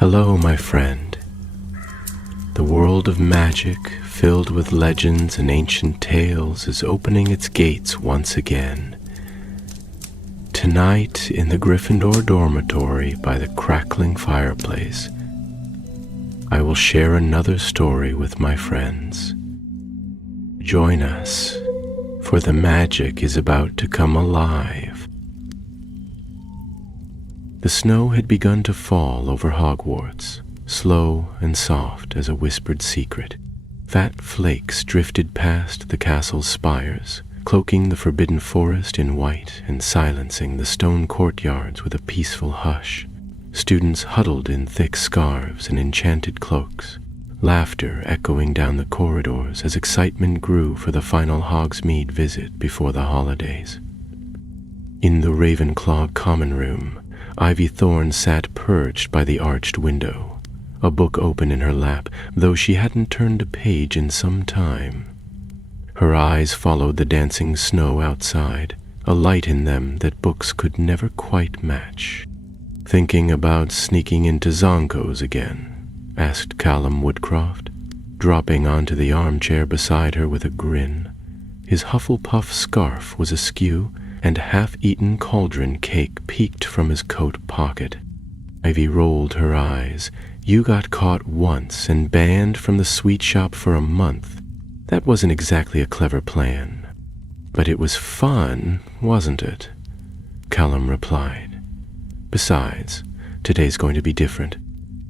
Hello, my friend. The world of magic, filled with legends and ancient tales, is opening its gates once again. Tonight, in the Gryffindor dormitory by the crackling fireplace, I will share another story with my friends. Join us, for the magic is about to come alive. The snow had begun to fall over Hogwarts, slow and soft as a whispered secret. Fat flakes drifted past the castle's spires, cloaking the forbidden forest in white and silencing the stone courtyards with a peaceful hush. Students huddled in thick scarves and enchanted cloaks, laughter echoing down the corridors as excitement grew for the final Hogsmeade visit before the holidays. In the Ravenclaw common room, Ivy Thorne sat perched by the arched window, a book open in her lap, though she hadn't turned a page in some time. Her eyes followed the dancing snow outside, a light in them that books could never quite match. "Thinking about sneaking into Zonko's again?" asked Callum Woodcroft, dropping onto the armchair beside her with a grin. His Hufflepuff scarf was askew, and half-eaten cauldron cake peeked from his coat pocket. Ivy rolled her eyes. "You got caught once and banned from the sweet shop for a month. That wasn't exactly a clever plan. But it was fun, wasn't it?" Callum replied. "Besides, today's going to be different.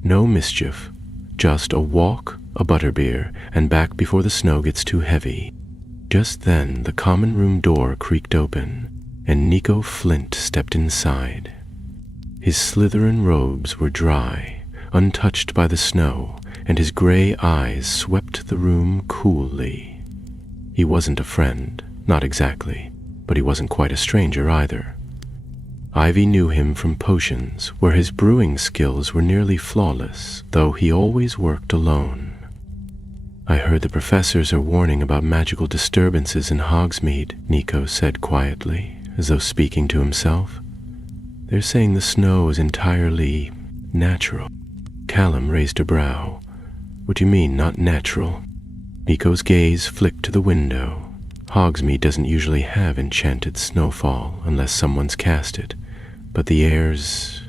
No mischief. Just a walk, a butterbeer, and back before the snow gets too heavy." Just then, the common room door creaked open, and Nico Flint stepped inside. His Slytherin robes were dry, untouched by the snow, and his gray eyes swept the room coolly. He wasn't a friend, not exactly, but he wasn't quite a stranger either. Ivy knew him from potions, where his brewing skills were nearly flawless, though he always worked alone. "I heard the professors are warning about magical disturbances in Hogsmeade," Nico said quietly, as though speaking to himself. "They're saying the snow is entirely natural." Callum raised a brow. "What do you mean, not natural?" Nico's gaze flicked to the window. Hogsmeade doesn't usually have enchanted snowfall unless someone's cast it, but the air's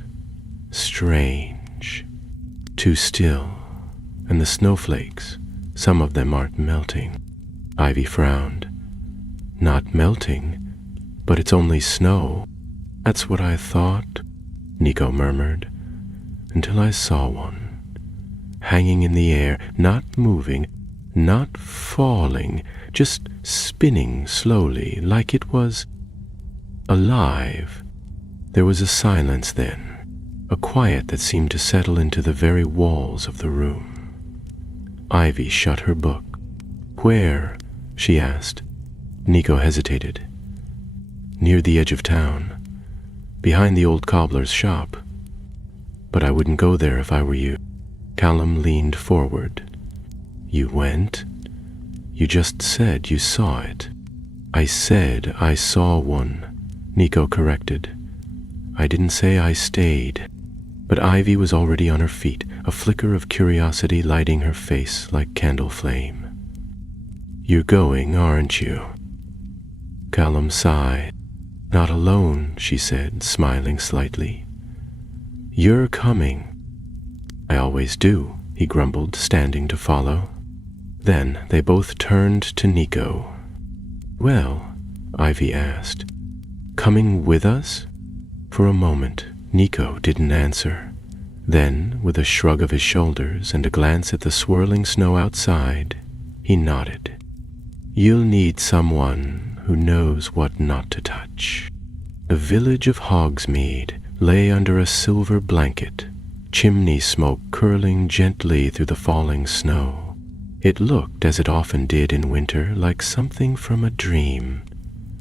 strange. Too still, and the snowflakes, some of them aren't melting. Ivy frowned. "Not melting? But it's only snow." "That's what I thought," Nico murmured, "until I saw one, hanging in the air, not moving, not falling, just spinning slowly, like it was alive." There was a silence then, a quiet that seemed to settle into the very walls of the room. Ivy shut her book. "Where?" she asked. Nico hesitated. "Near the edge of town, behind the old cobbler's shop. But I wouldn't go there if I were you." Callum leaned forward. "You went? You just said you saw it." "I said I saw one," Nico corrected. "I didn't say I stayed." But Ivy was already on her feet, a flicker of curiosity lighting her face like candle flame. "You're going, aren't you?" Callum sighed. "Not alone," she said, smiling slightly. "You're coming." "I always do," he grumbled, standing to follow. Then they both turned to Nico. "Well," Ivy asked, "coming with us?" For a moment, Nico didn't answer. Then, with a shrug of his shoulders and a glance at the swirling snow outside, he nodded. "You'll need someone who knows what not to touch." The village of Hogsmeade lay under a silver blanket, chimney smoke curling gently through the falling snow. It looked, as it often did in winter, like something from a dream.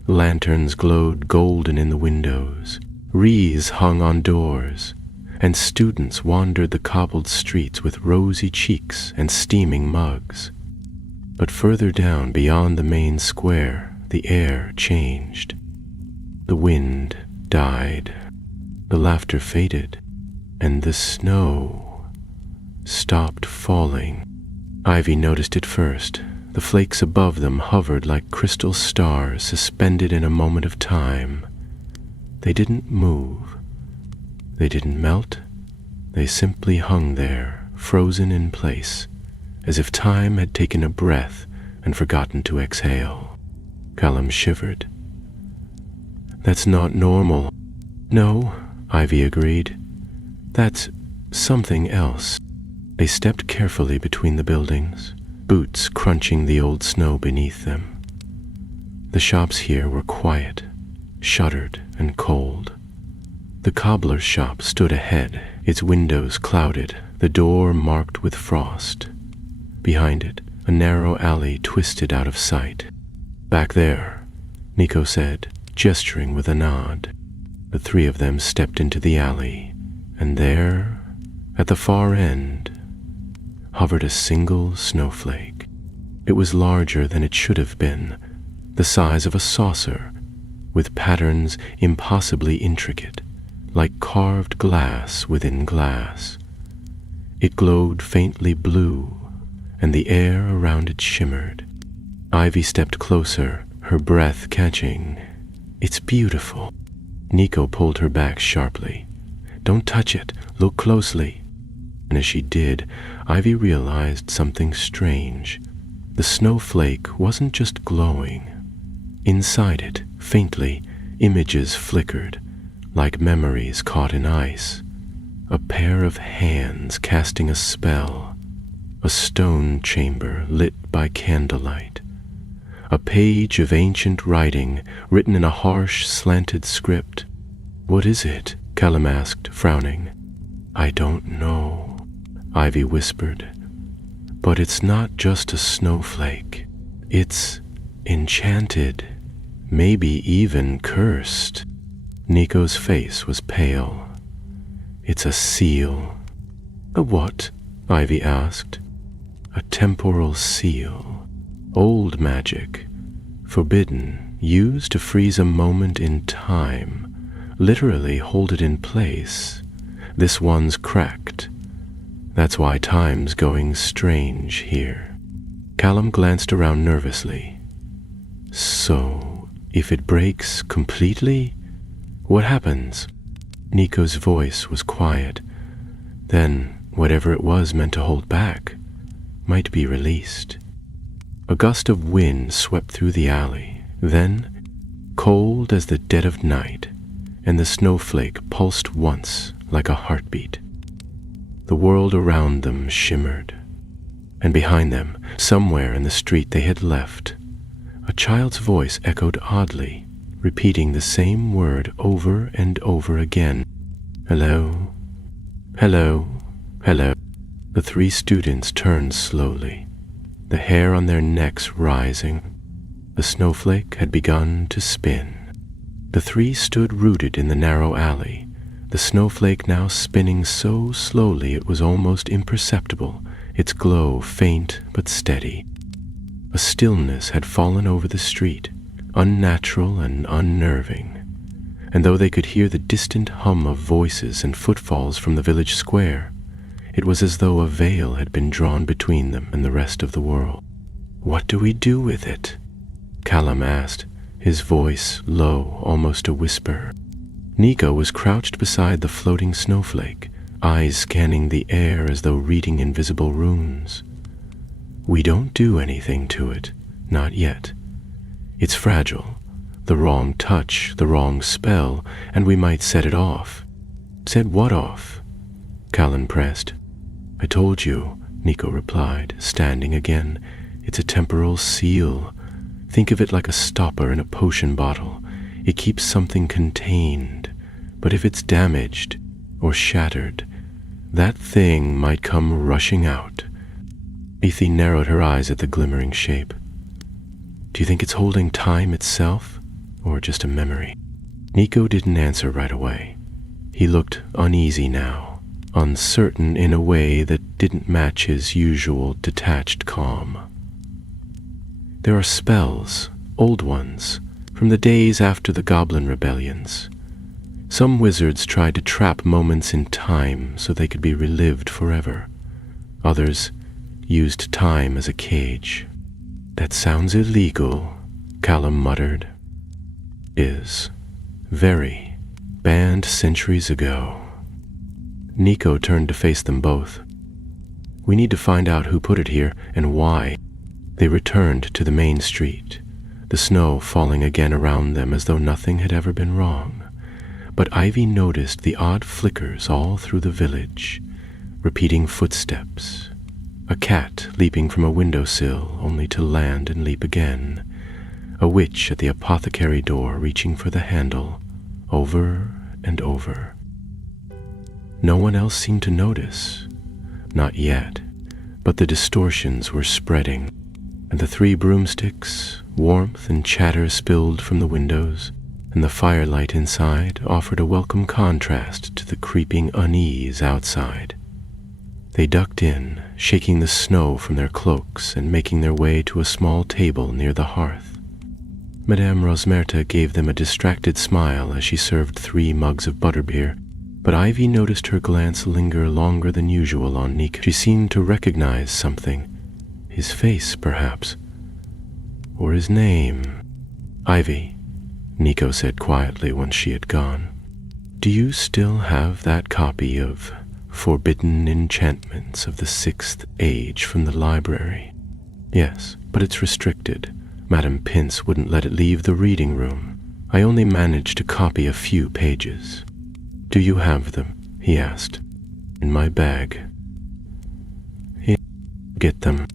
Lanterns glowed golden in the windows, wreaths hung on doors, and students wandered the cobbled streets with rosy cheeks and steaming mugs. But further down beyond the main square, the air changed. The wind died, the laughter faded, and the snow stopped falling. Ivy noticed it first. The flakes above them hovered like crystal stars suspended in a moment of time. They didn't move. They didn't melt. They simply hung there, frozen in place, as if time had taken a breath and forgotten to exhale. Callum shivered. "That's not normal." "No," Ivy agreed. "That's something else." They stepped carefully between the buildings, boots crunching the old snow beneath them. The shops here were quiet, shuttered and cold. The cobbler's shop stood ahead, its windows clouded, the door marked with frost. Behind it, a narrow alley twisted out of sight. "Back there," Nico said, gesturing with a nod. The three of them stepped into the alley, and there, at the far end, hovered a single snowflake. It was larger than it should have been, the size of a saucer, with patterns impossibly intricate, like carved glass within glass. It glowed faintly blue, and the air around it shimmered. Ivy stepped closer, her breath catching. "It's beautiful." Nico pulled her back sharply. "Don't touch it, look closely." And as she did, Ivy realized something strange. The snowflake wasn't just glowing. Inside it, faintly, images flickered, like memories caught in ice. A pair of hands casting a spell. A stone chamber lit by candlelight. A page of ancient writing written in a harsh, slanted script. "What is it?" Callum asked, frowning. "I don't know," Ivy whispered. "But it's not just a snowflake. It's enchanted, maybe even cursed." Nico's face was pale. "It's a seal." "A what?" Ivy asked. "A temporal seal. Old magic. Forbidden, used to freeze a moment in time, literally hold it in place. This one's cracked. That's why time's going strange here." Callum glanced around nervously. "So, if it breaks completely, what happens?" Nico's voice was quiet. "Then, whatever it was meant to hold back might be released." A gust of wind swept through the alley, then, cold as the dead of night, and the snowflake pulsed once like a heartbeat. The world around them shimmered, and behind them, somewhere in the street they had left, a child's voice echoed oddly, repeating the same word over and over again. "Hello, hello, hello." The three students turned slowly, the hair on their necks rising. The snowflake had begun to spin. The three stood rooted in the narrow alley, the snowflake now spinning so slowly it was almost imperceptible, its glow faint but steady. A stillness had fallen over the street, unnatural and unnerving, and though they could hear the distant hum of voices and footfalls from the village square, it was as though a veil had been drawn between them and the rest of the world. "What do we do with it?" Callum asked, his voice low, almost a whisper. Nico was crouched beside the floating snowflake, eyes scanning the air as though reading invisible runes. "We don't do anything to it, not yet. It's fragile. The wrong touch, the wrong spell, and we might set it off." "Set what off?" Callum pressed. "I told you," Nico replied, standing again. "It's a temporal seal. Think of it like a stopper in a potion bottle. It keeps something contained, but if it's damaged or shattered, that thing might come rushing out." Ethe narrowed her eyes at the glimmering shape. "Do you think it's holding time itself, or just a memory?" Nico didn't answer right away. He looked uneasy now, uncertain in a way that didn't match his usual detached calm. "There are spells, old ones, from the days after the goblin rebellions. Some wizards tried to trap moments in time so they could be relived forever. Others used time as a cage. "That sounds illegal," Callum muttered. "Is. Very. Banned centuries ago." Nico turned to face them both. "We need to find out who put it here and why." They returned to the main street, the snow falling again around them as though nothing had ever been wrong. But Ivy noticed the odd flickers all through the village, repeating footsteps, a cat leaping from a windowsill only to land and leap again, a witch at the apothecary door reaching for the handle, over and over. No one else seemed to notice. Not yet, but the distortions were spreading, and the 3 broomsticks, warmth and chatter spilled from the windows, and the firelight inside offered a welcome contrast to the creeping unease outside. They ducked in, shaking the snow from their cloaks and making their way to a small table near the hearth. Madame Rosmerta gave them a distracted smile as she served 3 mugs of butterbeer, but Ivy noticed her glance linger longer than usual on Nico. She seemed to recognize something. His face, perhaps. Or his name. "Ivy," Nico said quietly once she had gone, "do you still have that copy of Forbidden Enchantments of the 6th Age from the library?" "Yes, but it's restricted. Madame Pince wouldn't let it leave the reading room. I only managed to copy a few pages." "Do you have them?" he asked. "In my bag." "Get them."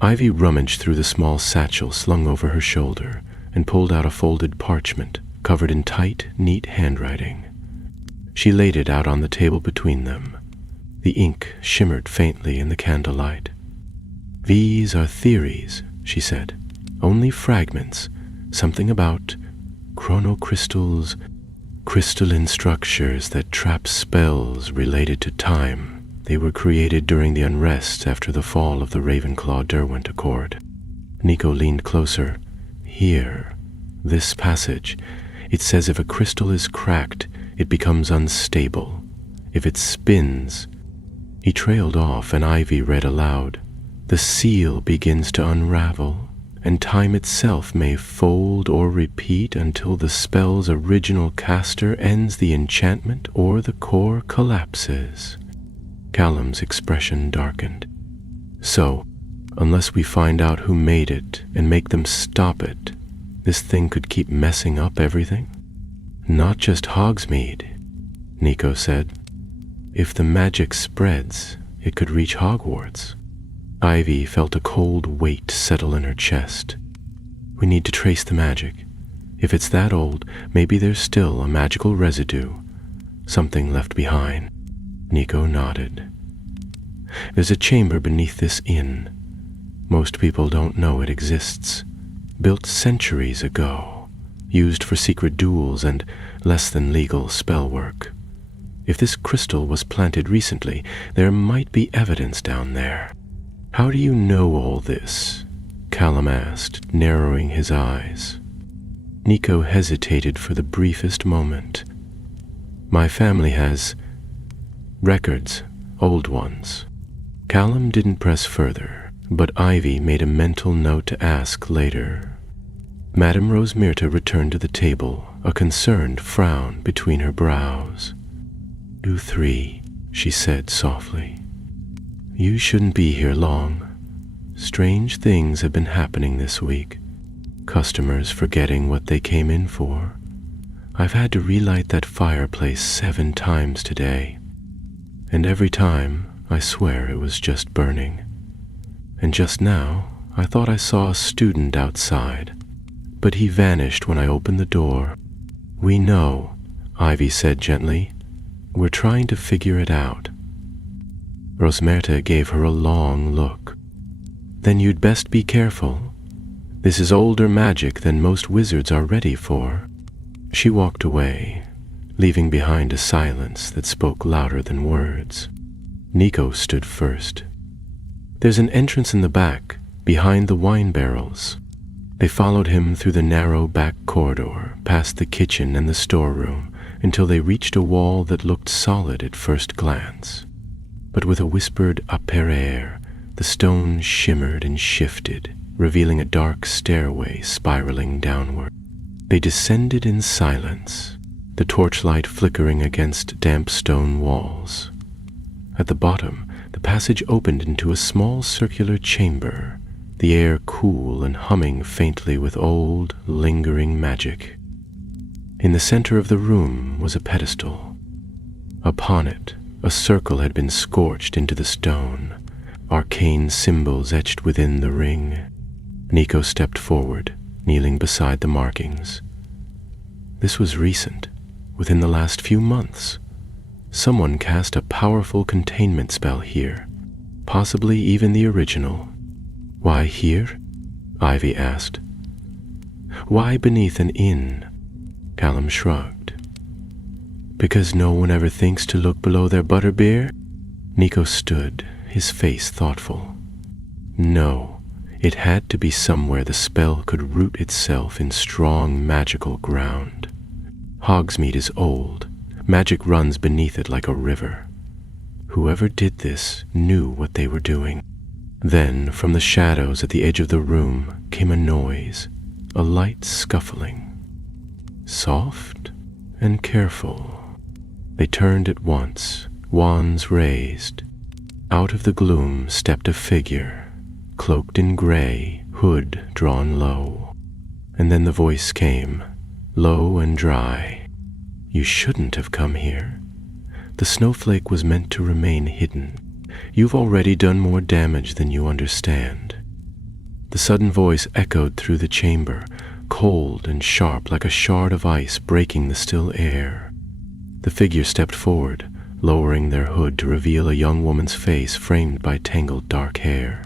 Ivy rummaged through the small satchel slung over her shoulder and pulled out a folded parchment covered in tight, neat handwriting. She laid it out on the table between them. The ink shimmered faintly in the candlelight. "These are theories," she said. "Only fragments. Something about chronocrystals, crystalline structures that trap spells related to time. They were created during the unrest after the fall of the Ravenclaw-Derwent Accord." Nico leaned closer. "Here, this passage. It says if a crystal is cracked, it becomes unstable. If it spins..." He trailed off, and Ivy read aloud. "The seal begins to unravel, and time itself may fold or repeat until the spell's original caster ends the enchantment or the core collapses." Callum's expression darkened. "So, unless we find out who made it and make them stop it, this thing could keep messing up everything?" "Not just Hogsmeade," Nico said. "If the magic spreads, it could reach Hogwarts." Ivy felt a cold weight settle in her chest. "We need to trace the magic. If it's that old, maybe there's still a magical residue. Something left behind." Nico nodded. "There's a chamber beneath this inn. Most people don't know it exists. Built centuries ago, used for secret duels and less than legal spell work. If this crystal was planted recently, there might be evidence down there." "How do you know all this?" Callum asked, narrowing his eyes. Nico hesitated for the briefest moment. "My family has records, old ones." Callum didn't press further, but Ivy made a mental note to ask later. Madame Rosmerta returned to the table, a concerned frown between her brows. "You 3, she said softly. "You shouldn't be here long. Strange things have been happening this week. Customers forgetting what they came in for. I've had to relight that fireplace 7 times today. And every time, I swear it was just burning. And just now, I thought I saw a student outside, but he vanished when I opened the door." "We know," Ivy said gently. "We're trying to figure it out." Rosmerta gave her a long look. "Then you'd best be careful. This is older magic than most wizards are ready for." She walked away, leaving behind a silence that spoke louder than words. Nico stood first. "There's an entrance in the back, behind the wine barrels." They followed him through the narrow back corridor, past the kitchen and the storeroom, until they reached a wall that looked solid at first glance. But with a whispered appareil, the stone shimmered and shifted, revealing a dark stairway spiraling downward. They descended in silence, the torchlight flickering against damp stone walls. At the bottom, the passage opened into a small circular chamber, the air cool and humming faintly with old, lingering magic. In the center of the room was a pedestal. Upon it, a circle had been scorched into the stone, arcane symbols etched within the ring. Nico stepped forward, kneeling beside the markings. This was recent, within the last few months. Someone cast a powerful containment spell here, possibly even the original. Why here? Ivy asked. Why beneath an inn? Callum shrugged. Because no one ever thinks to look below their butterbeer? Nico stood, his face thoughtful. No, it had to be somewhere the spell could root itself in strong magical ground. Hogsmeade is old. Magic runs beneath it like a river. Whoever did this knew what they were doing. Then, from the shadows at the edge of the room, came a noise, a light scuffling. Soft and careful. They turned at once, wands raised. Out of the gloom stepped a figure, cloaked in gray, hood drawn low. And then the voice came, low and dry. You shouldn't have come here. The snowflake was meant to remain hidden. You've already done more damage than you understand. The sudden voice echoed through the chamber, cold and sharp like a shard of ice breaking the still air. The figure stepped forward, lowering their hood to reveal a young woman's face framed by tangled dark hair.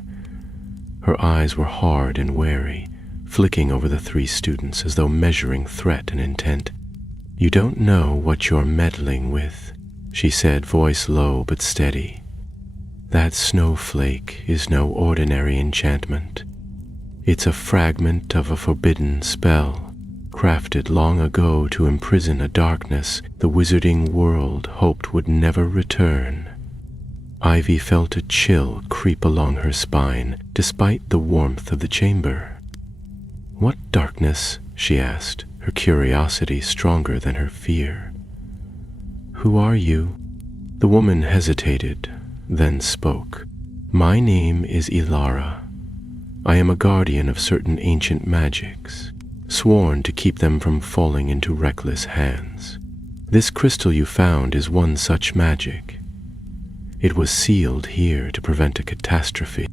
Her eyes were hard and wary, flicking over the three students as though measuring threat and intent. You don't know what you're meddling with, she said, voice low but steady. That snowflake is no ordinary enchantment. It's a fragment of a forbidden spell, crafted long ago to imprison a darkness the wizarding world hoped would never return. Ivy felt a chill creep along her spine, despite the warmth of the chamber. What darkness? She asked, her curiosity stronger than her fear. Who are you? The woman hesitated, then spoke. My name is Ilara. I am a guardian of certain ancient magics, sworn to keep them from falling into reckless hands. This crystal you found is one such magic. It was sealed here to prevent a catastrophe.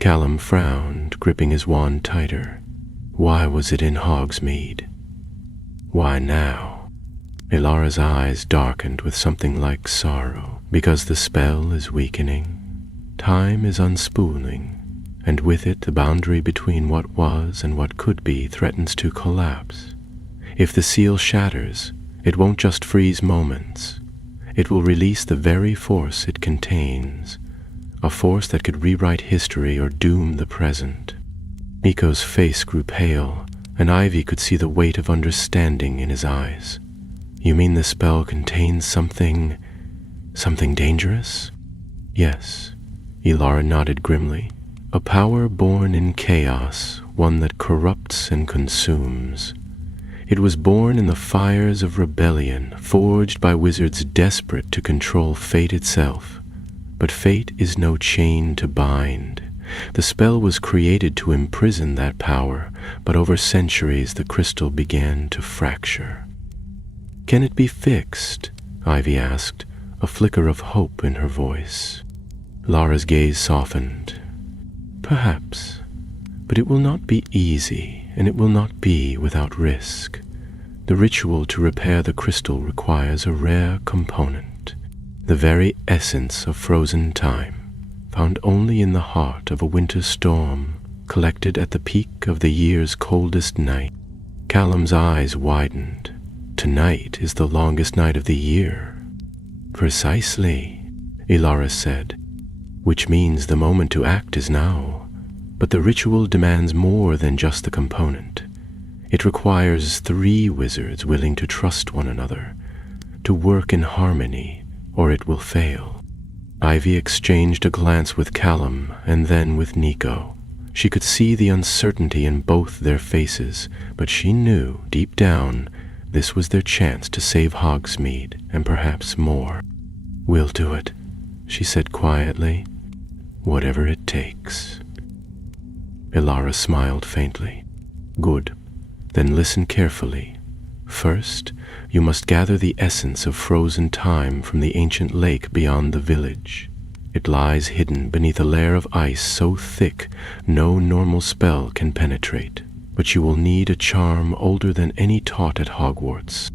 Callum frowned, gripping his wand tighter. Why was it in Hogsmeade? Why now? Ilara's eyes darkened with something like sorrow, because the spell is weakening. Time is unspooling, and with it the boundary between what was and what could be threatens to collapse. If the seal shatters, it won't just freeze moments. It will release the very force it contains, a force that could rewrite history or doom the present. Nico's face grew pale, and Ivy could see the weight of understanding in his eyes. You mean the spell contains something dangerous? Yes, Ilara nodded grimly. A power born in chaos, one that corrupts and consumes. It was born in the fires of rebellion, forged by wizards desperate to control fate itself. But fate is no chain to bind. The spell was created to imprison that power, but over centuries the crystal began to fracture. Can it be fixed? Ivy asked, a flicker of hope in her voice. Lara's gaze softened. Perhaps, but it will not be easy, and it will not be without risk. The ritual to repair the crystal requires a rare component, the very essence of frozen time, found only in the heart of a winter storm, collected at the peak of the year's coldest night. Callum's eyes widened. Tonight is the longest night of the year. Precisely, Ilara said, which means the moment to act is now. But the ritual demands more than just the component. It requires 3 wizards willing to trust one another, to work in harmony, or it will fail. Ivy exchanged a glance with Callum and then with Nico. She could see the uncertainty in both their faces, but she knew, deep down, this was their chance to save Hogsmeade, and perhaps more. "We'll do it," she said quietly. "Whatever it takes." Ilara smiled faintly. "Good. Then listen carefully. First, you must gather the essence of frozen time from the ancient lake beyond the village. It lies hidden beneath a layer of ice so thick no normal spell can penetrate, but you will need a charm older than any taught at Hogwarts."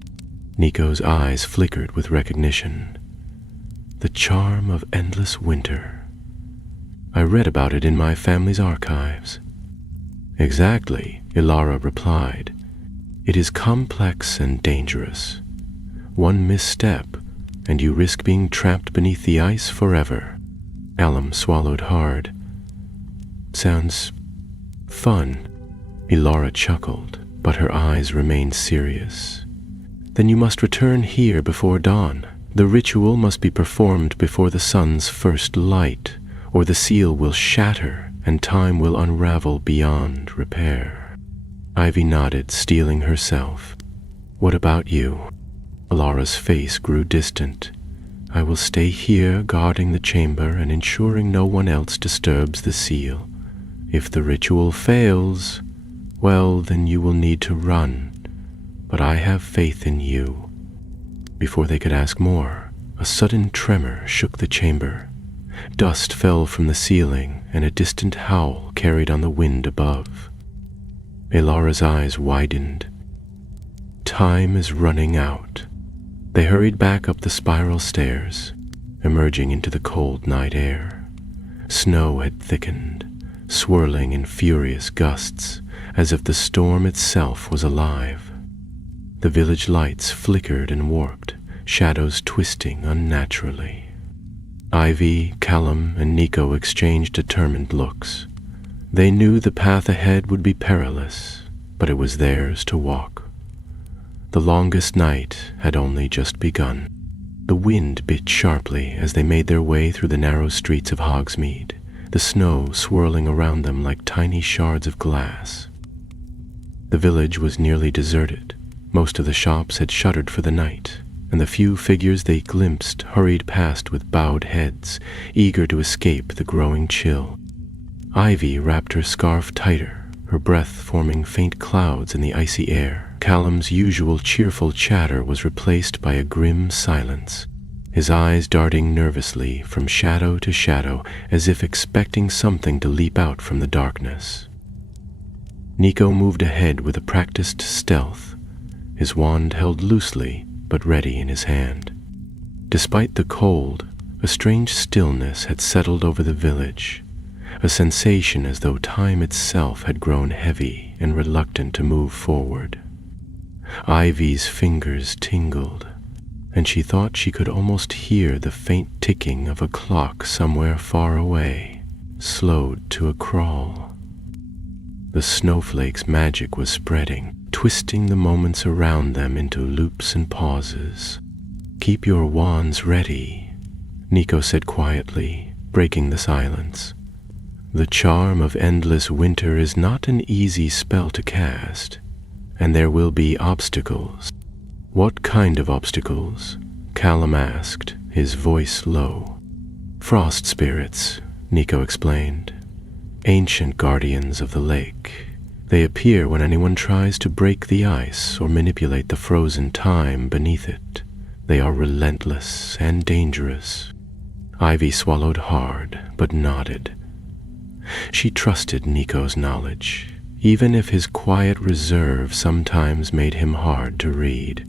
Nico's eyes flickered with recognition. "The charm of endless winter. I read about it in my family's archives." "Exactly," Ilara replied. "It is complex and dangerous. One misstep, and you risk being trapped beneath the ice forever." Callum swallowed hard. "Sounds fun." Ilara chuckled, but her eyes remained serious. "Then you must return here before dawn. The ritual must be performed before the sun's first light, or the seal will shatter and time will unravel beyond repair." Ivy nodded, steeling herself. "What about you?" Ilara's face grew distant. "I will stay here guarding the chamber and ensuring no one else disturbs the seal. If the ritual fails, well, then you will need to run. But I have faith in you." Before they could ask more, a sudden tremor shook the chamber. Dust fell from the ceiling, and a distant howl carried on the wind above. Ilara's eyes widened. Time is running out. They hurried back up the spiral stairs, emerging into the cold night air. Snow had thickened, swirling in furious gusts, as if the storm itself was alive. The village lights flickered and warped, shadows twisting unnaturally. Ivy, Callum, and Nico exchanged determined looks. They knew the path ahead would be perilous, but it was theirs to walk. The longest night had only just begun. The wind bit sharply as they made their way through the narrow streets of Hogsmeade, the snow swirling around them like tiny shards of glass. The village was nearly deserted. Most of the shops had shuttered for the night, and the few figures they glimpsed hurried past with bowed heads, eager to escape the growing chill. Ivy wrapped her scarf tighter, her breath forming faint clouds in the icy air. Callum's usual cheerful chatter was replaced by a grim silence, his eyes darting nervously from shadow to shadow as if expecting something to leap out from the darkness. Nico moved ahead with a practiced stealth, his wand held loosely but ready in his hand. Despite the cold, a strange stillness had settled over the village, a sensation as though time itself had grown heavy and reluctant to move forward. Ivy's fingers tingled, and she thought she could almost hear the faint ticking of a clock somewhere far away, slowed to a crawl. The snowflake's magic was spreading, twisting the moments around them into loops and pauses. "Keep your wands ready," Nico said quietly, breaking the silence. "The charm of endless winter is not an easy spell to cast, and there will be obstacles." "What kind of obstacles?" Callum asked, his voice low. "Frost spirits," Nico explained. "Ancient guardians of the lake. They appear when anyone tries to break the ice or manipulate the frozen time beneath it. They are relentless and dangerous." Ivy swallowed hard, but nodded. She trusted Nico's knowledge, even if his quiet reserve sometimes made him hard to read.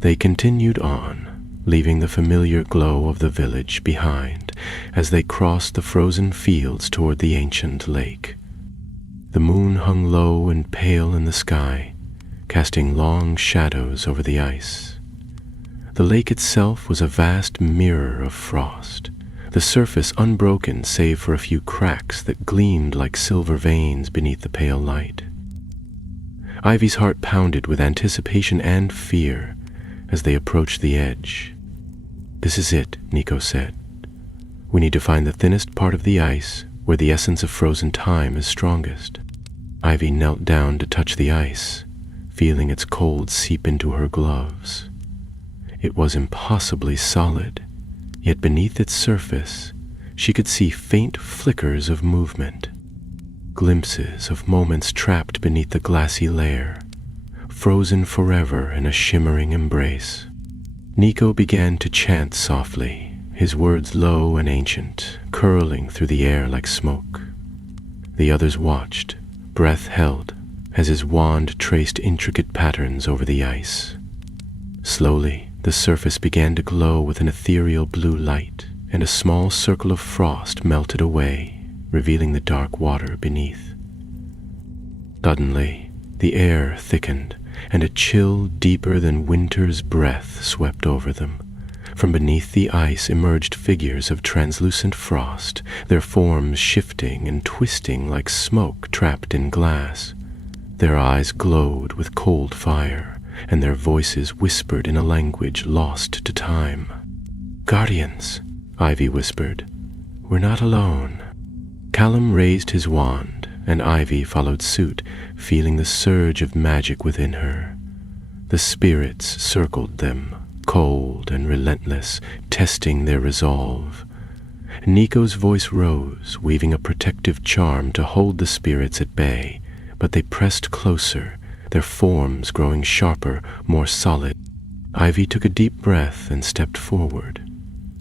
They continued on, leaving the familiar glow of the village behind as they crossed the frozen fields toward the ancient lake. The moon hung low and pale in the sky, casting long shadows over the ice. The lake itself was a vast mirror of frost, the surface unbroken save for a few cracks that gleamed like silver veins beneath the pale light. Ivy's heart pounded with anticipation and fear as they approached the edge. "This is it," Nico said. We need to find the thinnest part of the ice where the essence of frozen time is strongest. Ivy knelt down to touch the ice, feeling its cold seep into her gloves. It was impossibly solid, yet beneath its surface, she could see faint flickers of movement, glimpses of moments trapped beneath the glassy layer, frozen forever in a shimmering embrace. Nico began to chant softly, his words low and ancient, curling through the air like smoke. The others watched, breath held, as his wand traced intricate patterns over the ice. Slowly, the surface began to glow with an ethereal blue light, and a small circle of frost melted away, revealing the dark water beneath. Suddenly, the air thickened, and a chill deeper than winter's breath swept over them. From beneath the ice emerged figures of translucent frost, their forms shifting and twisting like smoke trapped in glass. Their eyes glowed with cold fire, and their voices whispered in a language lost to time. "Guardians," Ivy whispered. "We're not alone." Callum raised his wand, and Ivy followed suit, feeling the surge of magic within her. The spirits circled them, cold and relentless, testing their resolve. Nico's voice rose, weaving a protective charm to hold the spirits at bay, but they pressed closer, their forms growing sharper, more solid. Ivy took a deep breath and stepped forward.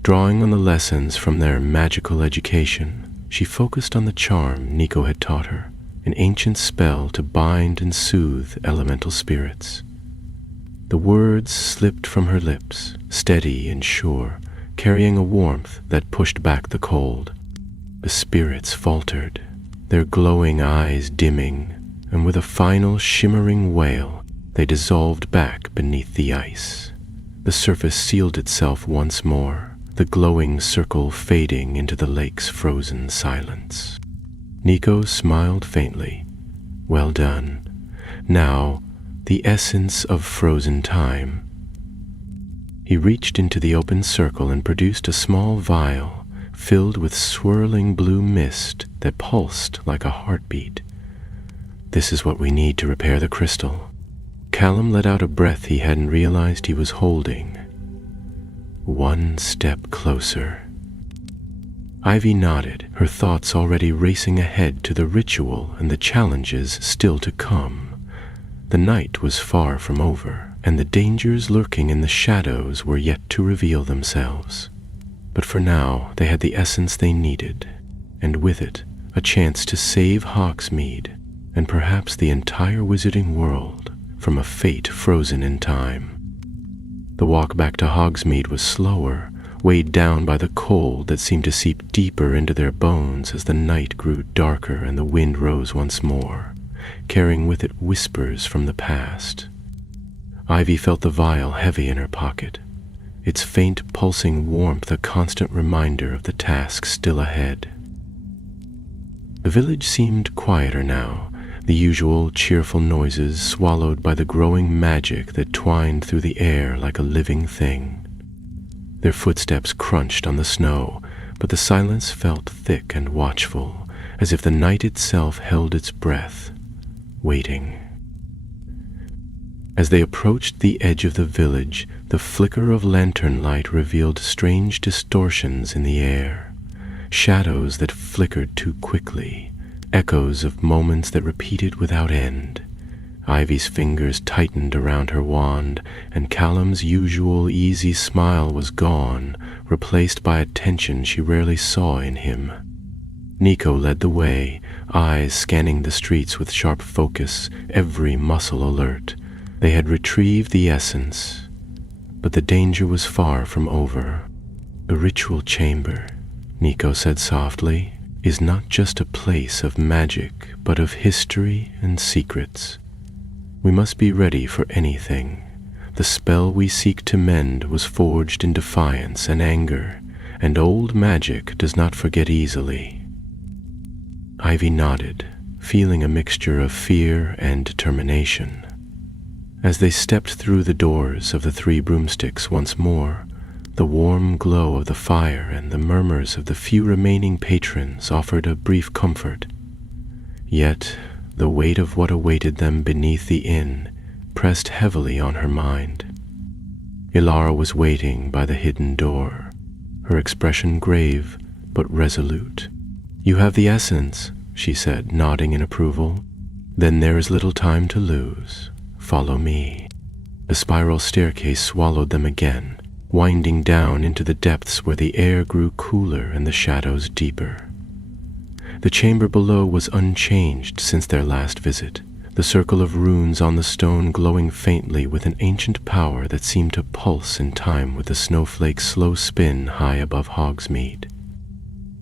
Drawing on the lessons from their magical education, she focused on the charm Nico had taught her, an ancient spell to bind and soothe elemental spirits. The words slipped from her lips, steady and sure, carrying a warmth that pushed back the cold. The spirits faltered, their glowing eyes dimming, and with a final shimmering wail, they dissolved back beneath the ice. The surface sealed itself once more, the glowing circle fading into the lake's frozen silence. Nico smiled faintly. Well done. Now, the essence of frozen time. He reached into the open circle and produced a small vial filled with swirling blue mist that pulsed like a heartbeat. This is what we need to repair the crystal. Callum let out a breath he hadn't realized he was holding. One step closer. Ivy nodded, her thoughts already racing ahead to the ritual and the challenges still to come. The night was far from over, and the dangers lurking in the shadows were yet to reveal themselves. But for now, they had the essence they needed, and with it, a chance to save Hogsmeade, and perhaps the entire wizarding world, from a fate frozen in time. The walk back to Hogsmeade was slower, weighed down by the cold that seemed to seep deeper into their bones as the night grew darker and the wind rose once more, carrying with it whispers from the past. Ivy felt the vial heavy in her pocket, its faint pulsing warmth a constant reminder of the task still ahead. The village seemed quieter now, the usual cheerful noises swallowed by the growing magic that twined through the air like a living thing. Their footsteps crunched on the snow, but the silence felt thick and watchful, as if the night itself held its breath, waiting. As they approached the edge of the village, the flicker of lantern light revealed strange distortions in the air, shadows that flickered too quickly, echoes of moments that repeated without end. Ivy's fingers tightened around her wand, and Callum's usual easy smile was gone, replaced by a tension she rarely saw in him. Nico led the way, eyes scanning the streets with sharp focus, every muscle alert. They had retrieved the essence, but the danger was far from over. The ritual chamber, Nico said softly, is not just a place of magic, but of history and secrets. We must be ready for anything. The spell we seek to mend was forged in defiance and anger, and old magic does not forget easily. Ivy nodded, feeling a mixture of fear and determination. As they stepped through the doors of the Three Broomsticks once more, The warm glow of the fire and the murmurs of the few remaining patrons offered a brief comfort. Yet the weight of what awaited them beneath the inn pressed heavily on her mind. Ilara was waiting by the hidden door, her expression grave but resolute. "You have the essence," she said, nodding in approval. "Then there is little time to lose. Follow me." The spiral staircase swallowed them again, winding down into the depths where the air grew cooler and the shadows deeper. The chamber below was unchanged since their last visit, the circle of runes on the stone glowing faintly with an ancient power that seemed to pulse in time with the snowflake's slow spin high above Hogsmeade.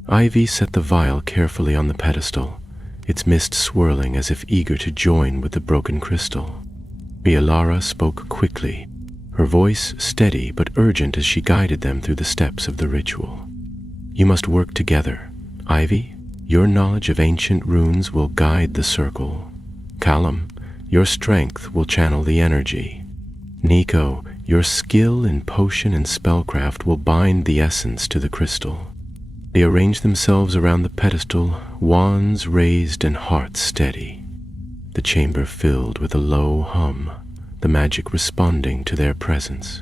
Ivy set the vial carefully on the pedestal, its mist swirling as if eager to join with the broken crystal. Ilara spoke quickly, her voice steady but urgent as she guided them through the steps of the ritual. "You must work together. Ivy, your knowledge of ancient runes will guide the circle. Callum, your strength will channel the energy. Nico, your skill in potion and spellcraft will bind the essence to the crystal." They arranged themselves around the pedestal, wands raised and hearts steady. The chamber filled with a low hum, the magic responding to their presence.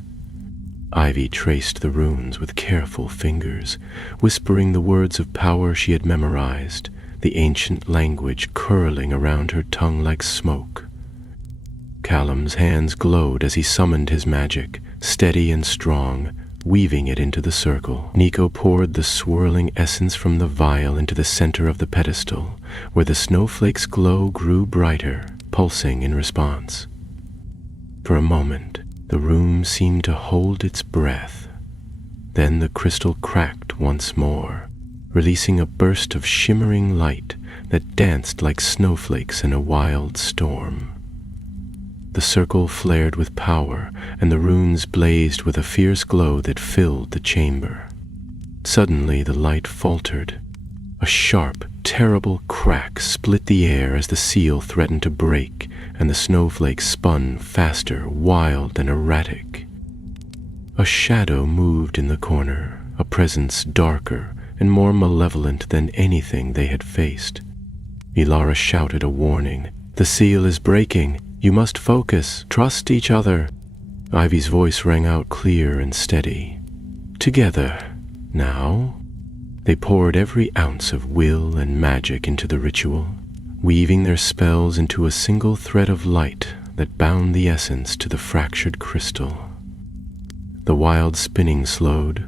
Ivy traced the runes with careful fingers, whispering the words of power she had memorized, the ancient language curling around her tongue like smoke. Callum's hands glowed as he summoned his magic, steady and strong, weaving it into the circle. Nico poured the swirling essence from the vial into the center of the pedestal, where the snowflake's glow grew brighter, pulsing in response. For a moment, the room seemed to hold its breath. Then the crystal cracked once more, releasing a burst of shimmering light that danced like snowflakes in a wild storm. The circle flared with power, and the runes blazed with a fierce glow that filled the chamber. Suddenly the light faltered. A sharp, terrible crack split the air as the seal threatened to break, and the snowflakes spun faster, wild and erratic. A shadow moved in the corner, a presence darker and more malevolent than anything they had faced. Ilara shouted a warning. "The seal is breaking. You must focus. Trust each other." Ivy's voice rang out clear and steady. "Together, now." They poured every ounce of will and magic into the ritual, weaving their spells into a single thread of light that bound the essence to the fractured crystal. The wild spinning slowed,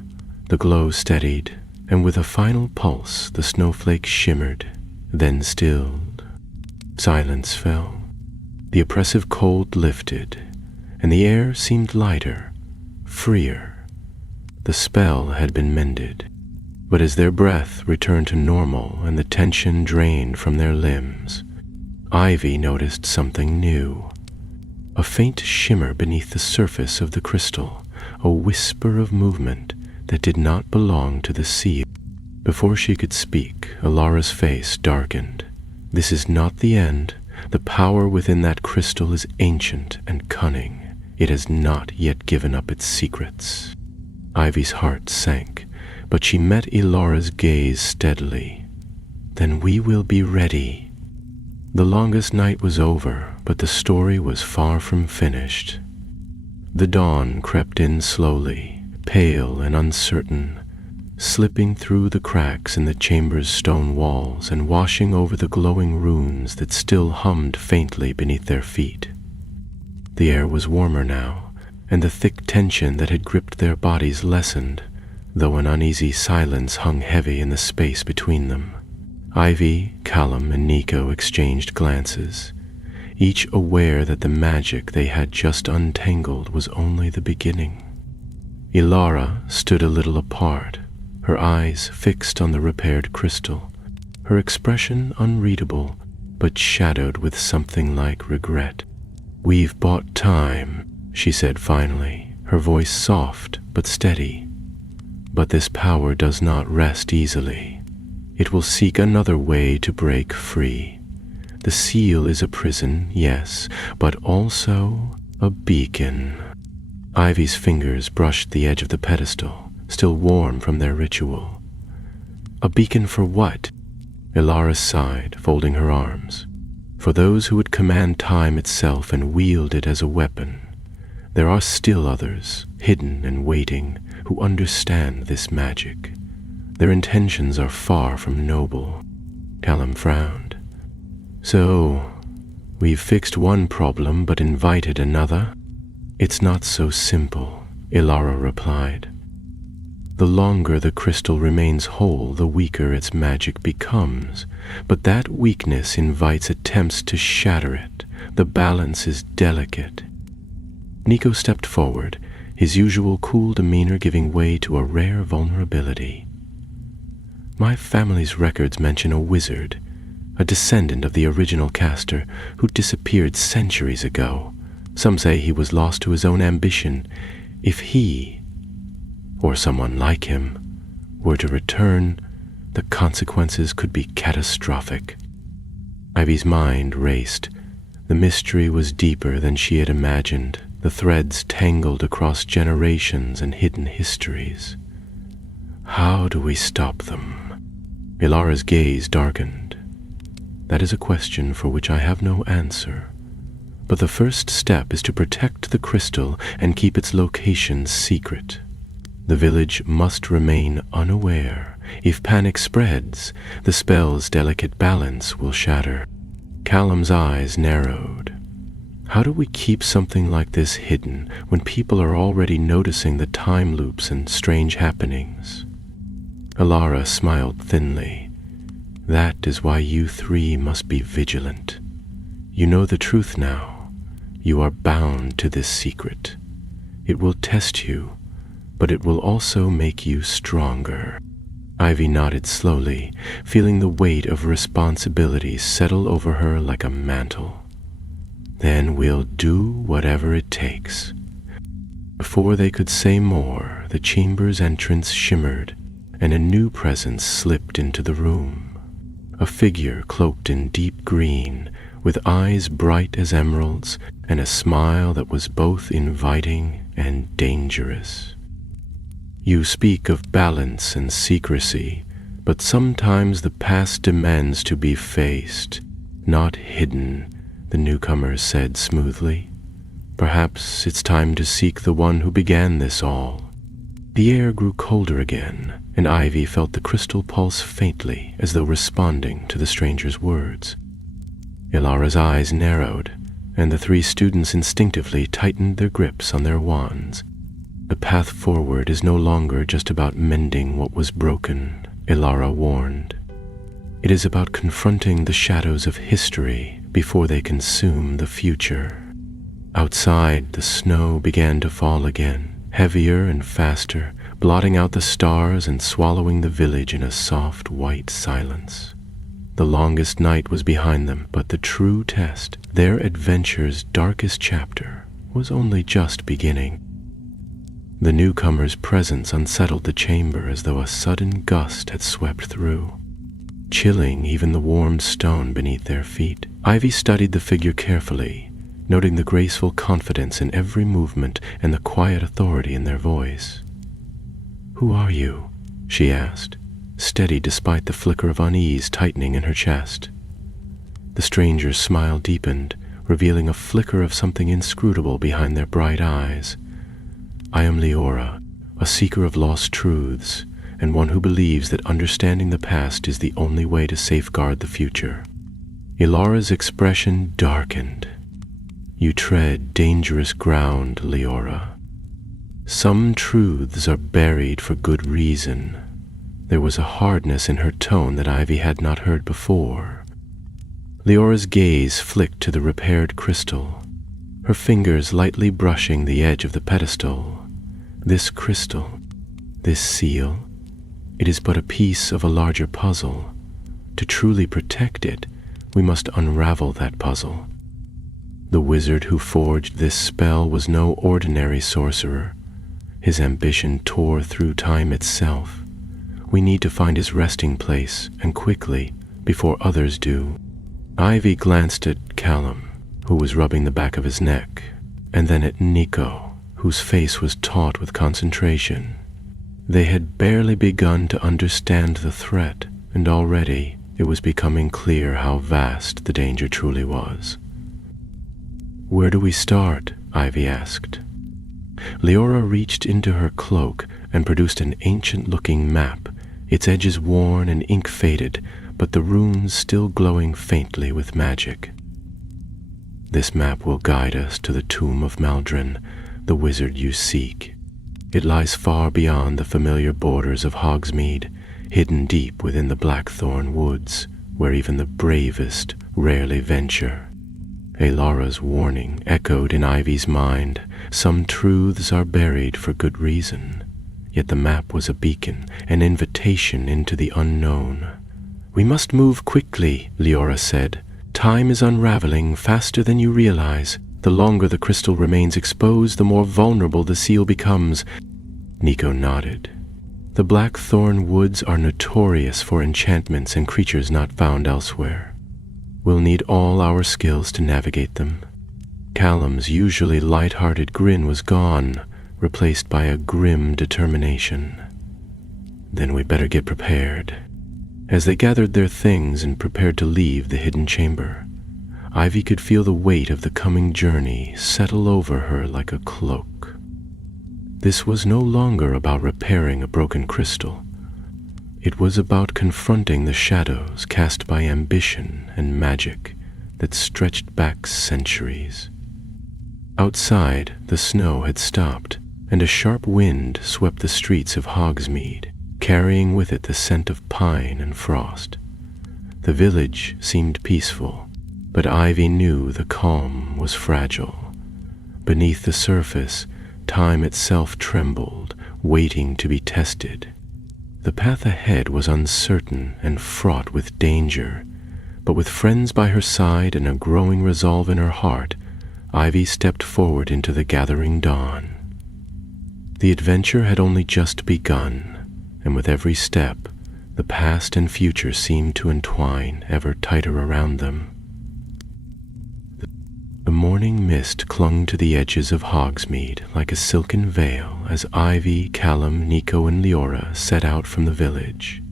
the glow steadied, and with a final pulse the snowflake shimmered, then stilled. Silence fell. The oppressive cold lifted, and the air seemed lighter, freer. The spell had been mended, but as their breath returned to normal and the tension drained from their limbs, Ivy noticed something new. A faint shimmer beneath the surface of the crystal, a whisper of movement that did not belong to the seal. Before she could speak, Ilara's face darkened. "This is not the end. The power within that crystal is ancient and cunning. It has not yet given up its secrets." Ivy's heart sank, but she met Ilara's gaze steadily. "Then we will be ready." The longest night was over, but the story was far from finished. The dawn crept in slowly, pale and uncertain, slipping through the cracks in the chamber's stone walls and washing over the glowing runes that still hummed faintly beneath their feet. The air was warmer now, and the thick tension that had gripped their bodies lessened, though an uneasy silence hung heavy in the space between them. Ivy, Callum, and Nico exchanged glances, each aware that the magic they had just untangled was only the beginning. Ilara stood a little apart, her eyes fixed on the repaired crystal, her expression unreadable, but shadowed with something like regret. "We've bought time," she said finally, her voice soft but steady. "But this power does not rest easily. It will seek another way to break free. The seal is a prison, yes, but also a beacon." Ivy's fingers brushed the edge of the pedestal, still warm from their ritual. A beacon for what? Ilara sighed, folding her arms. For those who would command time itself and wield it as a weapon. There are still others, hidden and waiting, who understand this magic. Their intentions are far from noble. Callum frowned. So, we've fixed one problem but invited another? It's not so simple, Ilara replied. The longer the crystal remains whole, the weaker its magic becomes, but that weakness invites attempts to shatter it. The balance is delicate. Nico stepped forward, his usual cool demeanor giving way to a rare vulnerability. My family's records mention a wizard, a descendant of the original caster who disappeared centuries ago. Some say he was lost to his own ambition. If he, or someone like him, were to return, the consequences could be catastrophic. Ivy's mind raced. The mystery was deeper than she had imagined, the threads tangled across generations and hidden histories. How do we stop them? Ilara's gaze darkened. That is a question for which I have no answer. But the first step is to protect the crystal and keep its location secret. The village must remain unaware. If panic spreads, the spell's delicate balance will shatter. Callum's eyes narrowed. How do we keep something like this hidden when people are already noticing the time loops and strange happenings? Ilara smiled thinly. That is why you three must be vigilant. You know the truth now. You are bound to this secret. It will test you, but it will also make you stronger. Ivy nodded slowly, feeling the weight of responsibility settle over her like a mantle. Then we'll do whatever it takes. Before they could say more, the chamber's entrance shimmered, and a new presence slipped into the room. A figure cloaked in deep green, with eyes bright as emeralds, and a smile that was both inviting and dangerous. You speak of balance and secrecy, but sometimes the past demands to be faced, not hidden, the newcomer said smoothly. Perhaps it's time to seek the one who began this all. The air grew colder again, and Ivy felt the crystal pulse faintly as though responding to the stranger's words. Ilara's eyes narrowed, and the three students instinctively tightened their grips on their wands. The path forward is no longer just about mending what was broken, Ilara warned. It is about confronting the shadows of history before they consume the future. Outside, the snow began to fall again, heavier and faster, blotting out the stars and swallowing the village in a soft white silence. The longest night was behind them, but the true test, their adventure's darkest chapter, was only just beginning. The newcomer's presence unsettled the chamber as though a sudden gust had swept through, chilling even the warm stone beneath their feet. Ivy studied the figure carefully, noting the graceful confidence in every movement and the quiet authority in their voice. "Who are you?" she asked, steady despite the flicker of unease tightening in her chest. The stranger's smile deepened, revealing a flicker of something inscrutable behind their bright eyes. "I am Leora, a seeker of lost truths, and one who believes that understanding the past is the only way to safeguard the future." Ilara's expression darkened. "You tread dangerous ground, Leora. Some truths are buried for good reason." There was a hardness in her tone that Ivy had not heard before. Leora's gaze flicked to the repaired crystal, her fingers lightly brushing the edge of the pedestal. This crystal, this seal, it is but a piece of a larger puzzle. To truly protect it, we must unravel that puzzle. The wizard who forged this spell was no ordinary sorcerer. His ambition tore through time itself. We need to find his resting place, and quickly, before others do. Ivy glanced at Callum, who was rubbing the back of his neck, and then at Nico, who whose face was taut with concentration. They had barely begun to understand the threat, and already it was becoming clear how vast the danger truly was. "Where do we start?" Ivy asked. Leora reached into her cloak and produced an ancient-looking map, its edges worn and ink-faded, but the runes still glowing faintly with magic. "This map will guide us to the tomb of Maldron, the wizard you seek. It lies far beyond the familiar borders of Hogsmeade, hidden deep within the Blackthorn woods, where even the bravest rarely venture." Elara's warning echoed in Ivy's mind. Some truths are buried for good reason. Yet the map was a beacon, an invitation into the unknown. "We must move quickly," Leora said. "Time is unraveling faster than you realize. The longer the crystal remains exposed, the more vulnerable the seal becomes." Nico nodded. "The Blackthorn woods are notorious for enchantments and creatures not found elsewhere. We'll need all our skills to navigate them." Callum's usually light-hearted grin was gone, replaced by a grim determination. "Then we better get prepared." As they gathered their things and prepared to leave the hidden chamber, Ivy could feel the weight of the coming journey settle over her like a cloak. This was no longer about repairing a broken crystal. It was about confronting the shadows cast by ambition and magic that stretched back centuries. Outside, the snow had stopped, and a sharp wind swept the streets of Hogsmeade, carrying with it the scent of pine and frost. The village seemed peaceful, but Ivy knew the calm was fragile. Beneath the surface, time itself trembled, waiting to be tested. The path ahead was uncertain and fraught with danger, but with friends by her side and a growing resolve in her heart, Ivy stepped forward into the gathering dawn. The adventure had only just begun, and with every step, the past and future seemed to entwine ever tighter around them. The morning mist clung to the edges of Hogsmeade like a silken veil as Ivy, Callum, Nico, and Leora set out from the village.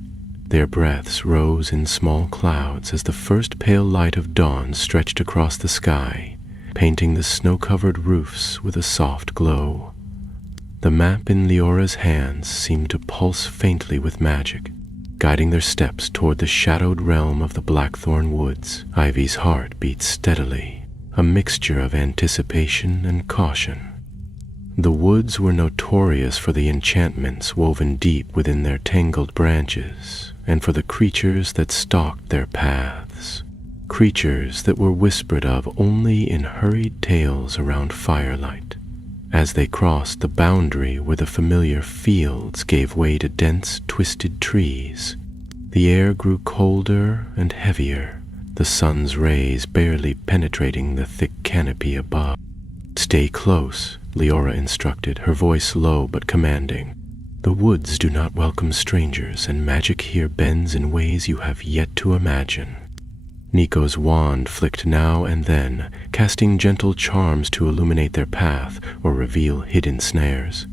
Their breaths rose in small clouds as the first pale light of dawn stretched across the sky, painting the snow-covered roofs with a soft glow. The map in Leora's hands seemed to pulse faintly with magic, guiding their steps toward the shadowed realm of the Blackthorn woods. Ivy's heart beat steadily, a mixture of anticipation and caution. The woods were notorious for the enchantments woven deep within their tangled branches, and for the creatures that stalked their paths. Creatures that were whispered of only in hurried tales around firelight. As they crossed the boundary where the familiar fields gave way to dense, twisted trees, the air grew colder and heavier, the sun's rays barely penetrating the thick canopy above. "Stay close," Leora instructed, her voice low but commanding. "The woods do not welcome strangers, and magic here bends in ways you have yet to imagine." Nico's wand flicked now and then, casting gentle charms to illuminate their path or reveal hidden snares.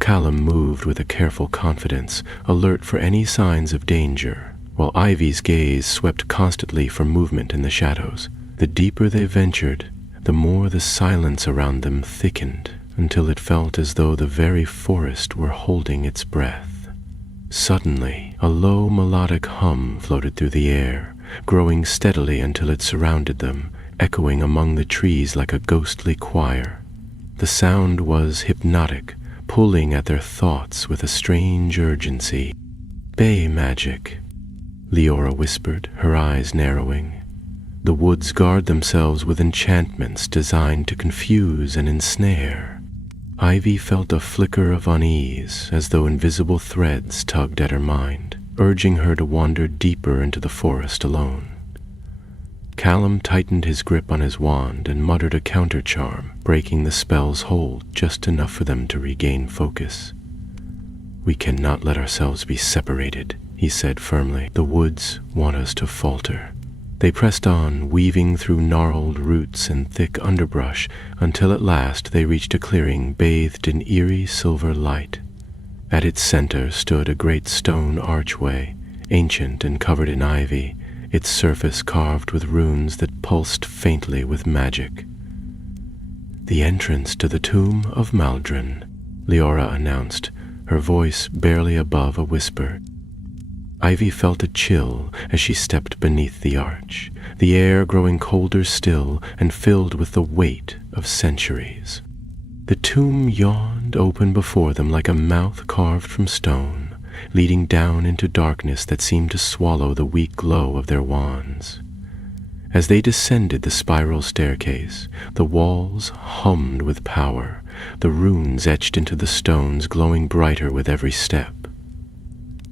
Callum moved with a careful confidence, alert for any signs of danger, while Ivy's gaze swept constantly for movement in the shadows. The deeper they ventured, the more the silence around them thickened, until it felt as though the very forest were holding its breath. Suddenly, a low melodic hum floated through the air, growing steadily until it surrounded them, echoing among the trees like a ghostly choir. The sound was hypnotic, pulling at their thoughts with a strange urgency. "Bay magic," Leora whispered, her eyes narrowing. "The woods guard themselves with enchantments designed to confuse and ensnare." Ivy felt a flicker of unease, as though invisible threads tugged at her mind, urging her to wander deeper into the forest alone. Callum tightened his grip on his wand and muttered a counter-charm, breaking the spell's hold just enough for them to regain focus. "We cannot let ourselves be separated," he said firmly. "The woods want us to falter." They pressed on, weaving through gnarled roots and thick underbrush, until at last they reached a clearing bathed in eerie silver light. At its center stood a great stone archway, ancient and covered in ivy, its surface carved with runes that pulsed faintly with magic. "The entrance to the tomb of Maldron," Leora announced, her voice barely above a whisper. Ivy felt a chill as she stepped beneath the arch, the air growing colder still and filled with the weight of centuries. The tomb yawned open before them like a mouth carved from stone, leading down into darkness that seemed to swallow the weak glow of their wands. As they descended the spiral staircase, the walls hummed with power, the runes etched into the stones glowing brighter with every step.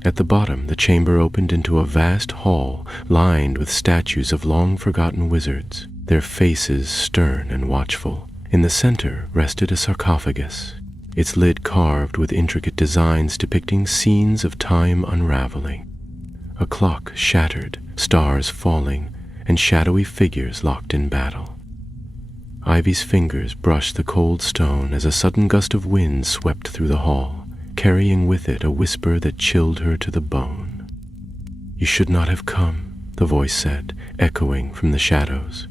At the bottom, the chamber opened into a vast hall lined with statues of long-forgotten wizards, their faces stern and watchful. In the center rested a sarcophagus, its lid carved with intricate designs depicting scenes of time unraveling. A clock shattered, stars falling, and shadowy figures locked in battle. Ivy's fingers brushed the cold stone as a sudden gust of wind swept through the hall, carrying with it a whisper that chilled her to the bone. "You should not have come," the voice said, echoing from the shadows.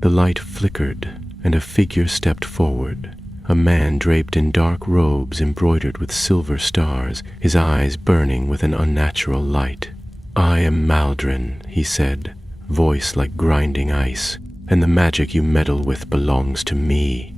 The light flickered, and a figure stepped forward, a man draped in dark robes embroidered with silver stars, his eyes burning with an unnatural light. "I am Maldron," he said, voice like grinding ice, "and the magic you meddle with belongs to me."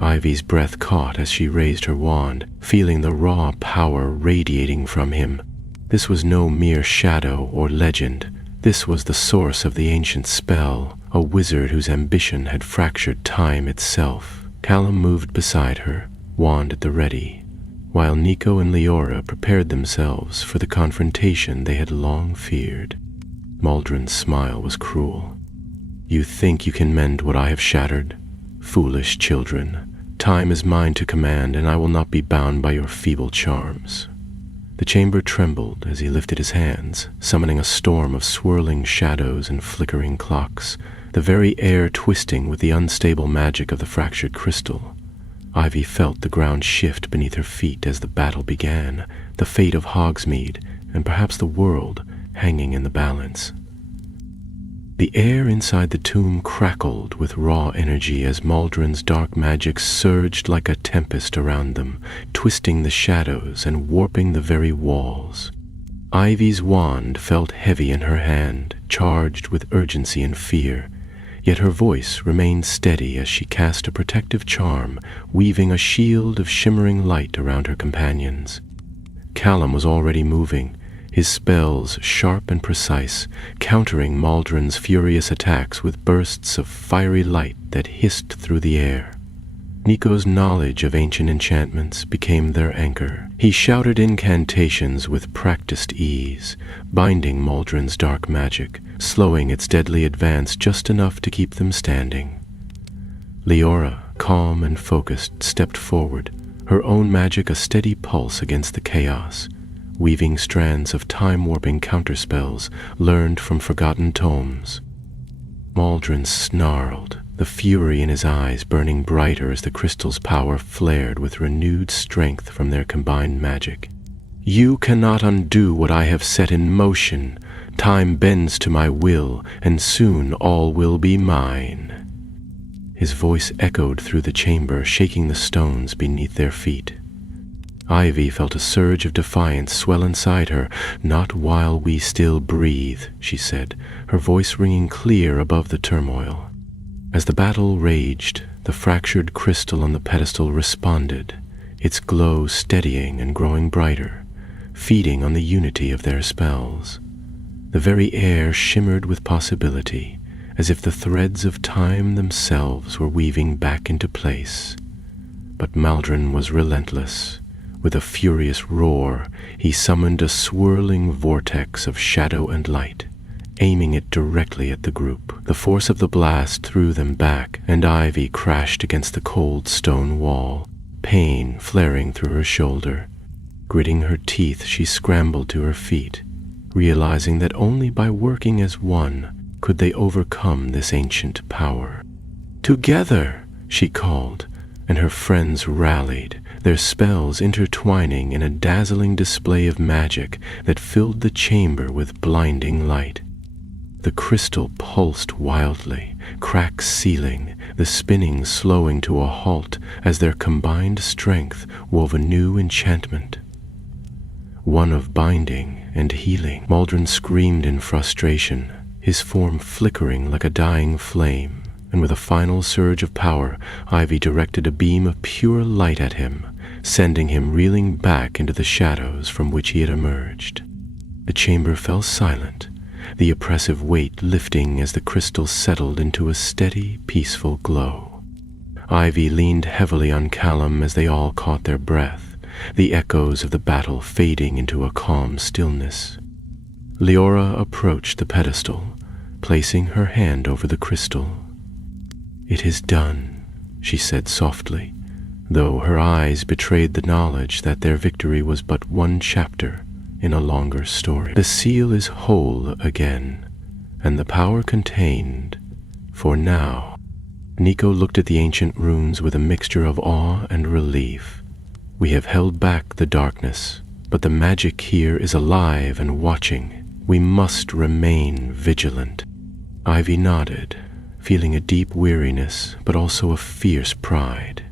Ivy's breath caught as she raised her wand, feeling the raw power radiating from him. This was no mere shadow or legend. This was the source of the ancient spell, a wizard whose ambition had fractured time itself. Callum moved beside her, wand at the ready, while Nico and Leora prepared themselves for the confrontation they had long feared. Maldron's smile was cruel. "You think you can mend what I have shattered? Foolish children. Time is mine to command, and I will not be bound by your feeble charms." The chamber trembled as he lifted his hands, summoning a storm of swirling shadows and flickering clocks, the very air twisting with the unstable magic of the fractured crystal. Ivy felt the ground shift beneath her feet as the battle began, the fate of Hogsmeade, and perhaps the world, hanging in the balance. The air inside the tomb crackled with raw energy as Maldron's dark magic surged like a tempest around them, twisting the shadows and warping the very walls. Ivy's wand felt heavy in her hand, charged with urgency and fear, yet her voice remained steady as she cast a protective charm, weaving a shield of shimmering light around her companions. Callum was already moving, his spells sharp and precise, countering Maldron's furious attacks with bursts of fiery light that hissed through the air. Nico's knowledge of ancient enchantments became their anchor. He shouted incantations with practiced ease, binding Maldron's dark magic, slowing its deadly advance just enough to keep them standing. Leora, calm and focused, stepped forward, her own magic a steady pulse against the chaos, weaving strands of time-warping counterspells learned from forgotten tomes. Maldron snarled, the fury in his eyes burning brighter as the crystal's power flared with renewed strength from their combined magic. "You cannot undo what I have set in motion. Time bends to my will, and soon all will be mine." His voice echoed through the chamber, shaking the stones beneath their feet. Ivy felt a surge of defiance swell inside her. "Not while we still breathe," she said, her voice ringing clear above the turmoil. As the battle raged, the fractured crystal on the pedestal responded, its glow steadying and growing brighter, feeding on the unity of their spells. The very air shimmered with possibility, as if the threads of time themselves were weaving back into place. But Maldron was relentless. With a furious roar, he summoned a swirling vortex of shadow and light, aiming it directly at the group. The force of the blast threw them back, and Ivy crashed against the cold stone wall, pain flaring through her shoulder. Gritting her teeth, she scrambled to her feet, realizing that only by working as one could they overcome this ancient power. "Together!" she called, and her friends rallied, their spells intertwining in a dazzling display of magic that filled the chamber with blinding light. The crystal pulsed wildly, cracks sealing, the spinning slowing to a halt as their combined strength wove a new enchantment. One of binding and healing. Maldron screamed in frustration, his form flickering like a dying flame, and with a final surge of power, Ivy directed a beam of pure light at him, sending him reeling back into the shadows from which he had emerged. The chamber fell silent, the oppressive weight lifting as the crystal settled into a steady, peaceful glow. Ivy leaned heavily on Callum as they all caught their breath, the echoes of the battle fading into a calm stillness. Leora approached the pedestal, placing her hand over the crystal. "It is done," she said softly, though her eyes betrayed the knowledge that their victory was but one chapter in a longer story. "The seal is whole again, and the power contained, for now." Nico looked at the ancient runes with a mixture of awe and relief. "We have held back the darkness, but the magic here is alive and watching. We must remain vigilant." Ivy nodded, feeling a deep weariness, but also a fierce pride.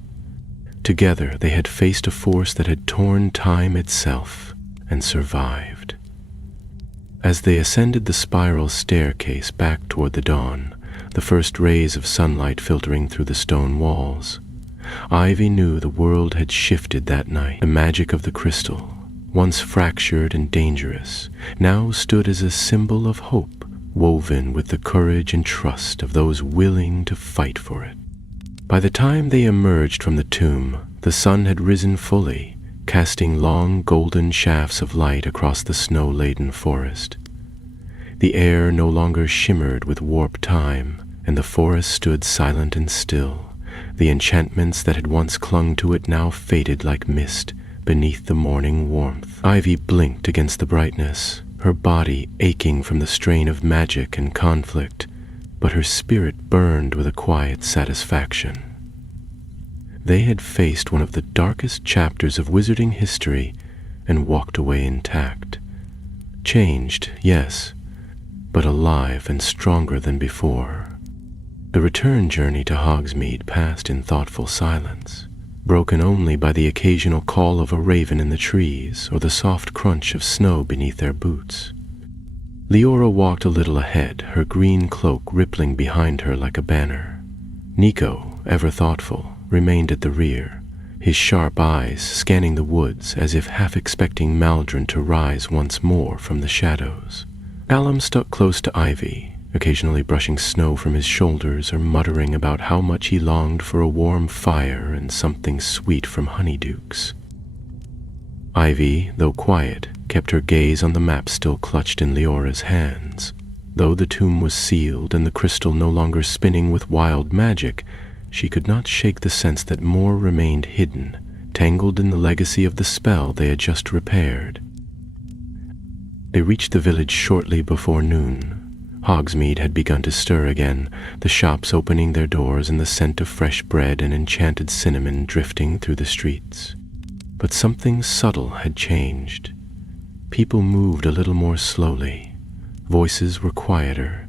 Together they had faced a force that had torn time itself and survived. As they ascended the spiral staircase back toward the dawn, the first rays of sunlight filtering through the stone walls, Ivy knew the world had shifted that night. The magic of the crystal, once fractured and dangerous, now stood as a symbol of hope, woven with the courage and trust of those willing to fight for it. By the time they emerged from the tomb, the sun had risen fully, casting long golden shafts of light across the snow-laden forest. The air no longer shimmered with warp time, and the forest stood silent and still. The enchantments that had once clung to it now faded like mist beneath the morning warmth. Ivy blinked against the brightness, her body aching from the strain of magic and conflict, but her spirit burned with a quiet satisfaction. They had faced one of the darkest chapters of wizarding history and walked away intact. Changed, yes, but alive and stronger than before. The return journey to Hogsmeade passed in thoughtful silence, broken only by the occasional call of a raven in the trees or the soft crunch of snow beneath their boots. Leora walked a little ahead, her green cloak rippling behind her like a banner. Nico, ever thoughtful, remained at the rear, his sharp eyes scanning the woods as if half expecting Maldron to rise once more from the shadows. Callum stuck close to Ivy, occasionally brushing snow from his shoulders or muttering about how much he longed for a warm fire and something sweet from honeydukes. Ivy, though quiet, kept her gaze on the map still clutched in Leora's hands. Though the tomb was sealed and the crystal no longer spinning with wild magic, she could not shake the sense that more remained hidden, tangled in the legacy of the spell they had just repaired. They reached the village shortly before noon. Hogsmeade had begun to stir again, the shops opening their doors and the scent of fresh bread and enchanted cinnamon drifting through the streets. But something subtle had changed. People moved a little more slowly, voices were quieter,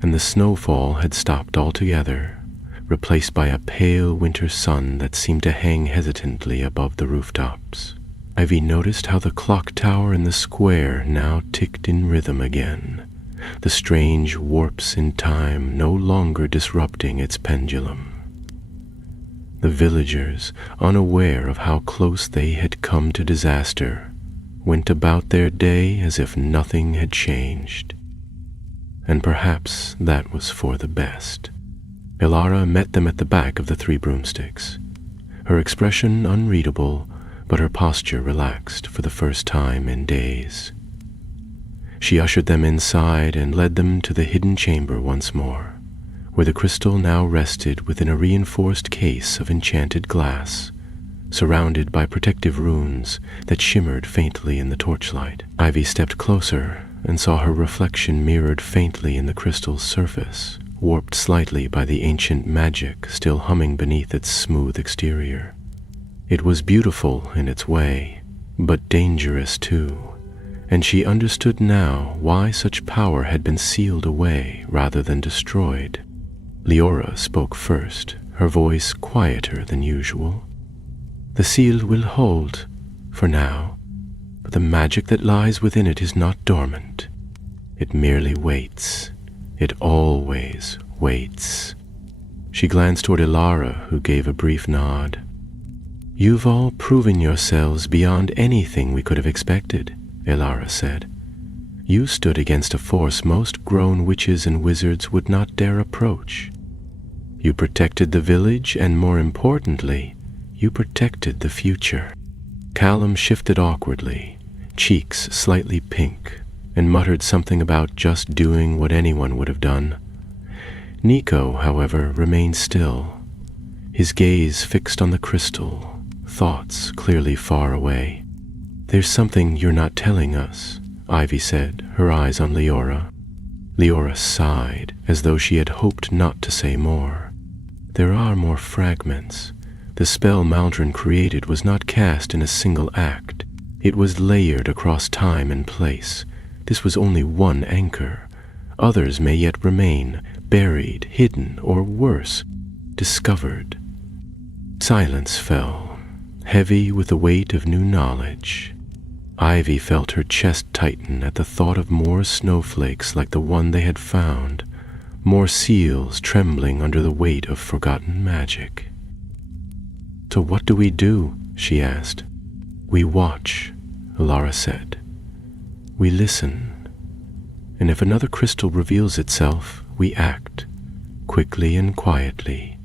and the snowfall had stopped altogether, replaced by a pale winter sun that seemed to hang hesitantly above the rooftops. Ivy noticed how the clock tower in the square now ticked in rhythm again, the strange warps in time no longer disrupting its pendulum. The villagers, unaware of how close they had come to disaster, went about their day as if nothing had changed. And perhaps that was for the best. Ilara met them at the back of the Three Broomsticks, her expression unreadable, but her posture relaxed for the first time in days. She ushered them inside and led them to the hidden chamber once more, where the crystal now rested within a reinforced case of enchanted glass, surrounded by protective runes that shimmered faintly in the torchlight. Ivy stepped closer, and saw her reflection mirrored faintly in the crystal's surface, warped slightly by the ancient magic still humming beneath its smooth exterior. It was beautiful in its way, but dangerous too, and she understood now why such power had been sealed away rather than destroyed. Leora spoke first, her voice quieter than usual. "The seal will hold, for now, but the magic that lies within it is not dormant. It merely waits. It always waits." She glanced toward Ilara, who gave a brief nod. "You've all proven yourselves beyond anything we could have expected," Ilara said. "You stood against a force most grown witches and wizards would not dare approach. You protected the village, and more importantly, you protected the future." Callum shifted awkwardly, cheeks slightly pink, and muttered something about just doing what anyone would have done. Nico, however, remained still, his gaze fixed on the crystal, thoughts clearly far away. "There's something you're not telling us," Ivy said, her eyes on Leora. Leora sighed, as though she had hoped not to say more. "There are more fragments. The spell Maldron created was not cast in a single act. It was layered across time and place. This was only one anchor. Others may yet remain, buried, hidden, or worse, discovered." Silence fell, heavy with the weight of new knowledge. Ivy felt her chest tighten at the thought of more snowflakes like the one they had found, more seals trembling under the weight of forgotten magic. "So what do we do?" she asked. "We watch," Ilara said. "We listen. And if another crystal reveals itself, we act, quickly and quietly.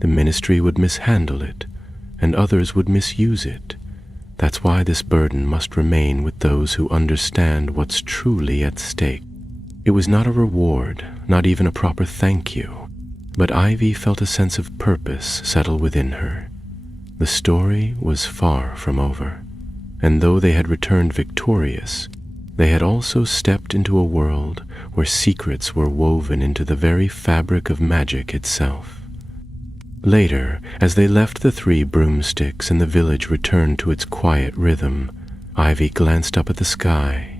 The ministry would mishandle it, and others would misuse it. That's why this burden must remain with those who understand what's truly at stake." It was not a reward, not even a proper thank you, but Ivy felt a sense of purpose settle within her. The story was far from over, and though they had returned victorious, they had also stepped into a world where secrets were woven into the very fabric of magic itself. Later, as they left the three broomsticks and the village returned to its quiet rhythm, Ivy glanced up at the sky.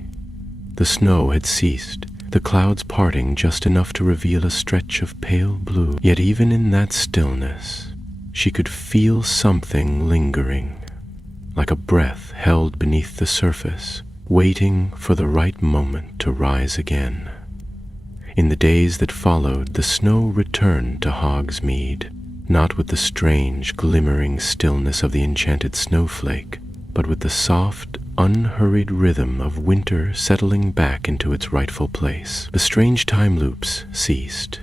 The snow had ceased, the clouds parting just enough to reveal a stretch of pale blue. Yet even in that stillness, she could feel something lingering, like a breath held beneath the surface, waiting for the right moment to rise again. In the days that followed, the snow returned to Hogsmeade, not with the strange, glimmering stillness of the enchanted snowflake, but with the soft, unhurried rhythm of winter settling back into its rightful place. The strange time loops ceased.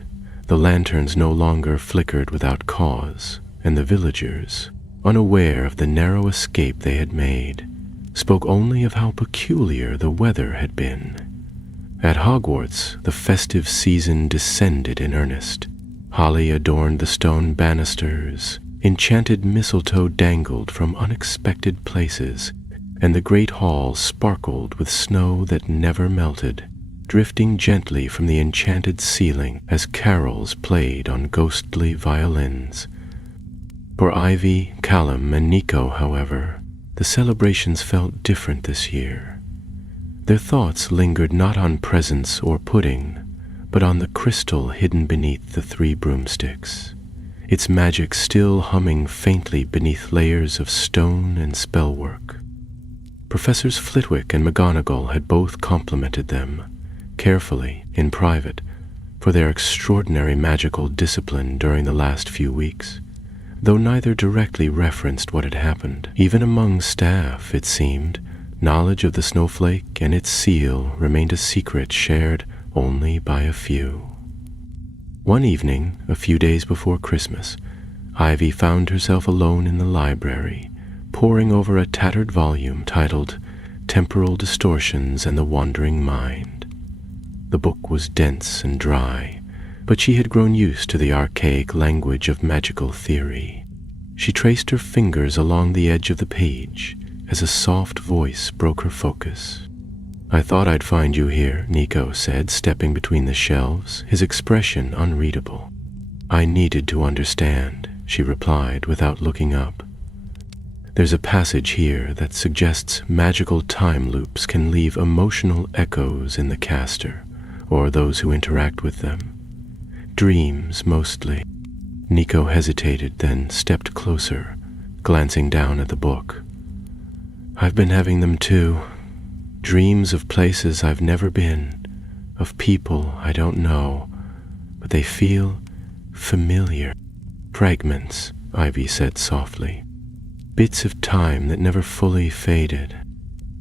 The lanterns no longer flickered without cause, and the villagers, unaware of the narrow escape they had made, spoke only of how peculiar the weather had been. At Hogwarts, the festive season descended in earnest. Holly adorned the stone banisters, enchanted mistletoe dangled from unexpected places, and the great hall sparkled with snow that never melted, drifting gently from the enchanted ceiling as carols played on ghostly violins. For Ivy, Callum, and Nico, however, the celebrations felt different this year. Their thoughts lingered not on presents or pudding, but on the crystal hidden beneath the three broomsticks, its magic still humming faintly beneath layers of stone and spellwork. Professors Flitwick and McGonagall had both complimented them, carefully, in private, for their extraordinary magical discipline during the last few weeks, though neither directly referenced what had happened. Even among staff, it seemed, knowledge of the snowflake and its seal remained a secret shared only by a few. One evening, a few days before Christmas, Ivy found herself alone in the library, poring over a tattered volume titled Temporal Distortions and the Wandering Mind. The book was dense and dry, but she had grown used to the archaic language of magical theory. She traced her fingers along the edge of the page as a soft voice broke her focus. I thought I'd find you here, Nico said, stepping between the shelves, his expression unreadable. I needed to understand, she replied without looking up. There's a passage here that suggests magical time loops can leave emotional echoes in the caster, or those who interact with them. Dreams, mostly. Nico hesitated, then stepped closer, glancing down at the book. I've been having them too. Dreams of places I've never been, of people I don't know, but they feel familiar. Fragments, Ivy said softly. Bits of time that never fully faded.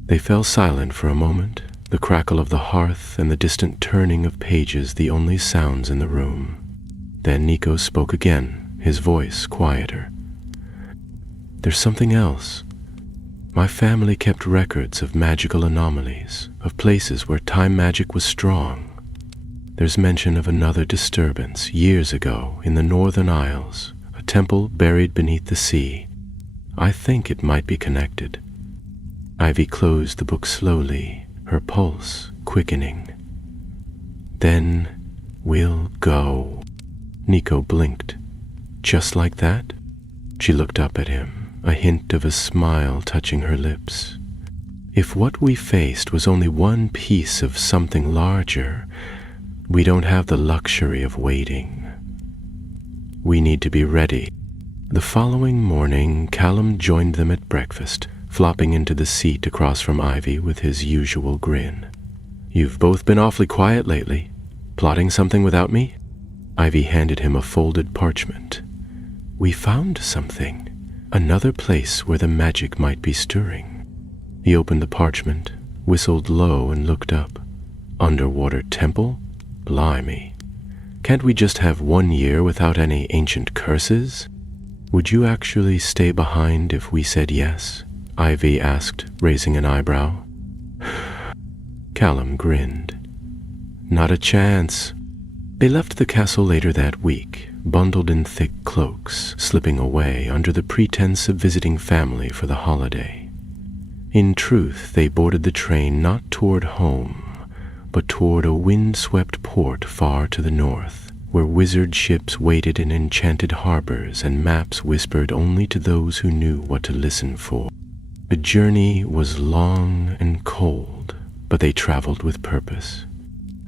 They fell silent for a moment, the crackle of the hearth and the distant turning of pages the only sounds in the room. Then Nico spoke again, his voice quieter. There's something else. My family kept records of magical anomalies, of places where time magic was strong. There's mention of another disturbance years ago in the Northern Isles, a temple buried beneath the sea. I think it might be connected. Ivy closed the book slowly, her pulse quickening. Then we'll go. Nico blinked. Just like that? She looked up at him, a hint of a smile touching her lips. If what we faced was only one piece of something larger, we don't have the luxury of waiting. We need to be ready. The following morning, Callum joined them at breakfast, flopping into the seat across from Ivy with his usual grin. You've both been awfully quiet lately. Plotting something without me? Ivy handed him a folded parchment. We found something. Another place where the magic might be stirring. He opened the parchment, whistled low and looked up. Underwater temple? Blimey. Can't we just have 1 year without any ancient curses? Would you actually stay behind if we said yes? Ivy asked, raising an eyebrow. Callum grinned. Not a chance. They left the castle later that week, bundled in thick cloaks, slipping away under the pretense of visiting family for the holiday. In truth, they boarded the train not toward home, but toward a wind-swept port far to the north, where wizard ships waited in enchanted harbors and maps whispered only to those who knew what to listen for. The journey was long and cold, but they traveled with purpose.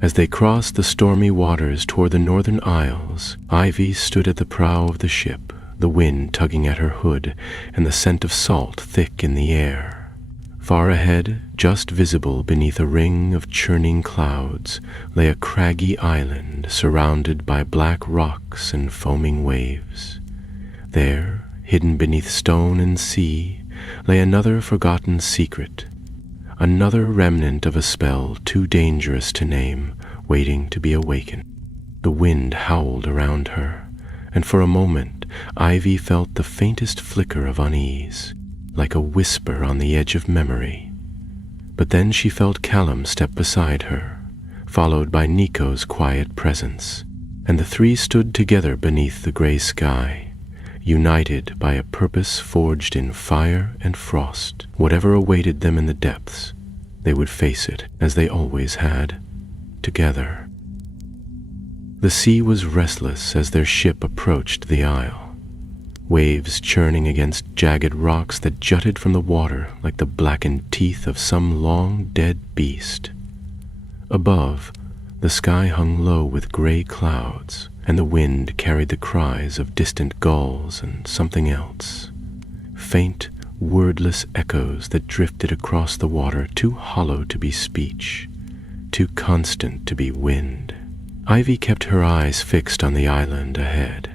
As they crossed the stormy waters toward the Northern Isles, Ivy stood at the prow of the ship, the wind tugging at her hood and the scent of salt thick in the air. Far ahead, just visible beneath a ring of churning clouds, lay a craggy island surrounded by black rocks and foaming waves. There, hidden beneath stone and sea, lay another forgotten secret, another remnant of a spell too dangerous to name, waiting to be awakened. The wind howled around her, and for a moment Ivy felt the faintest flicker of unease, like a whisper on the edge of memory. But then she felt Callum step beside her, followed by Nico's quiet presence, and the three stood together beneath the gray sky, united by a purpose forged in fire and frost. Whatever awaited them in the depths, they would face it as they always had, together. The sea was restless as their ship approached the isle, waves churning against jagged rocks that jutted from the water like the blackened teeth of some long-dead beast. Above, the sky hung low with gray clouds, and the wind carried the cries of distant gulls and something else. Faint, wordless echoes that drifted across the water, too hollow to be speech, too constant to be wind. Ivy kept her eyes fixed on the island ahead.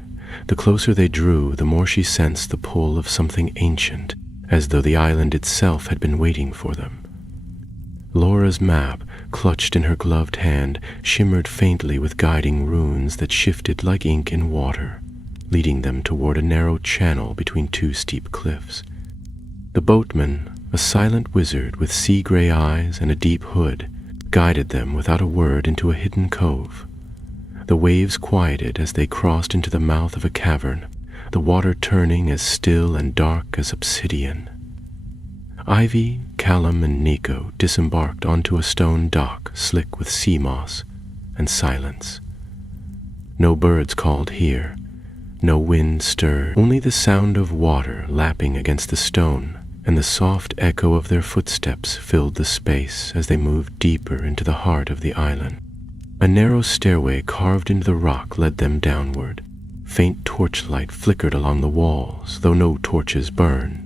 The closer they drew, the more she sensed the pull of something ancient, as though the island itself had been waiting for them. Laura's map, clutched in her gloved hand, shimmered faintly with guiding runes that shifted like ink in water, leading them toward a narrow channel between two steep cliffs. The boatman, a silent wizard with sea-gray eyes and a deep hood, guided them without a word into a hidden cove. The waves quieted as they crossed into the mouth of a cavern, the water turning as still and dark as obsidian. Ivy, Callum, and Nico disembarked onto a stone dock slick with sea moss and silence. No birds called here, no wind stirred, only the sound of water lapping against the stone and the soft echo of their footsteps filled the space as they moved deeper into the heart of the island. A narrow stairway carved into the rock led them downward. Faint torchlight flickered along the walls, though no torches burned.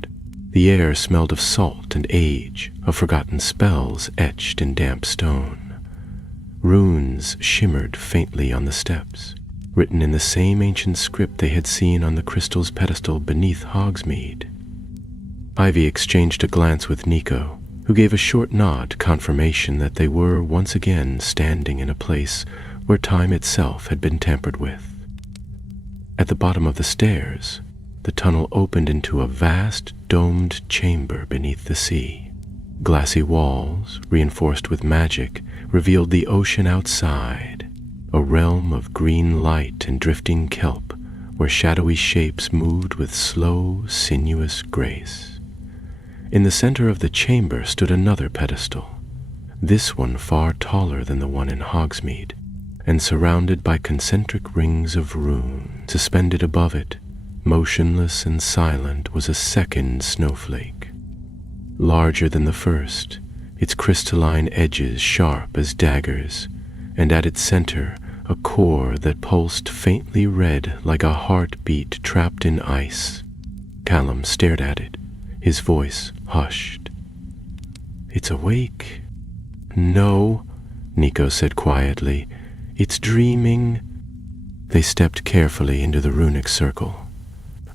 The air smelled of salt and age, of forgotten spells etched in damp stone. Runes shimmered faintly on the steps, written in the same ancient script they had seen on the crystal's pedestal beneath Hogsmeade. Ivy exchanged a glance with Nico, who gave a short nod, confirmation that they were once again standing in a place where time itself had been tampered with. At the bottom of the stairs, the tunnel opened into a vast, domed chamber beneath the sea. Glassy walls, reinforced with magic, revealed the ocean outside, a realm of green light and drifting kelp, where shadowy shapes moved with slow, sinuous grace. In the center of the chamber stood another pedestal, this one far taller than the one in Hogsmeade, and surrounded by concentric rings of rune. Suspended above it, motionless and silent, was a second snowflake. Larger than the first, its crystalline edges sharp as daggers, and at its center a core that pulsed faintly red like a heartbeat trapped in ice. Callum stared at it, his voice hushed. "It's awake." "No," Nico said quietly. "It's dreaming." They stepped carefully into the runic circle.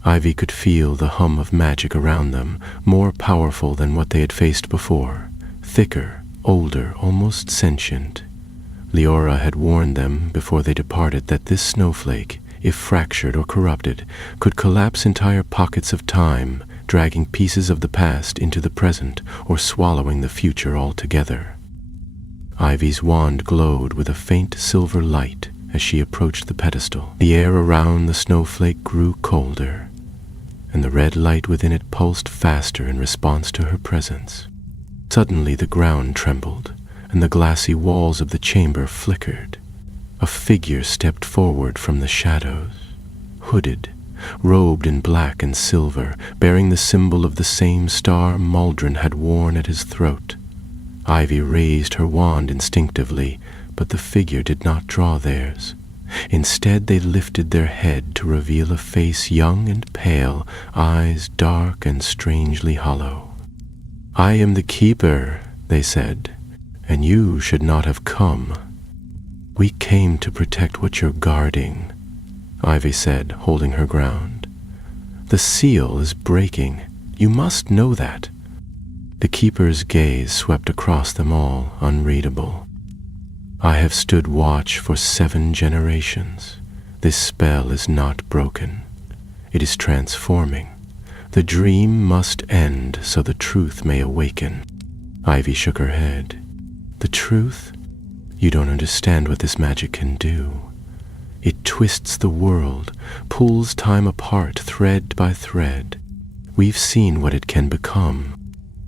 Ivy could feel the hum of magic around them, more powerful than what they had faced before, thicker, older, almost sentient. Leora had warned them before they departed that this snowflake, if fractured or corrupted, could collapse entire pockets of time, dragging pieces of the past into the present or swallowing the future altogether. Ivy's wand glowed with a faint silver light as she approached the pedestal. The air around the snowflake grew colder, and the red light within it pulsed faster in response to her presence. Suddenly the ground trembled, and the glassy walls of the chamber flickered. A figure stepped forward from the shadows, hooded, robed in black and silver, bearing the symbol of the same star Maldron had worn at his throat. Ivy raised her wand instinctively, but the figure did not draw theirs. Instead, they lifted their head to reveal a face young and pale, eyes dark and strangely hollow. "I am the Keeper," they said, "and you should not have come." "We came to protect what you're guarding," Ivy said, holding her ground. "The seal is breaking. You must know that." The Keeper's gaze swept across them all, unreadable. "I have stood watch for 7 generations. This spell is not broken. It is transforming. The dream must end so the truth may awaken." Ivy shook her head. "The truth? You don't understand what this magic can do. It twists the world, pulls time apart thread by thread. We've seen what it can become."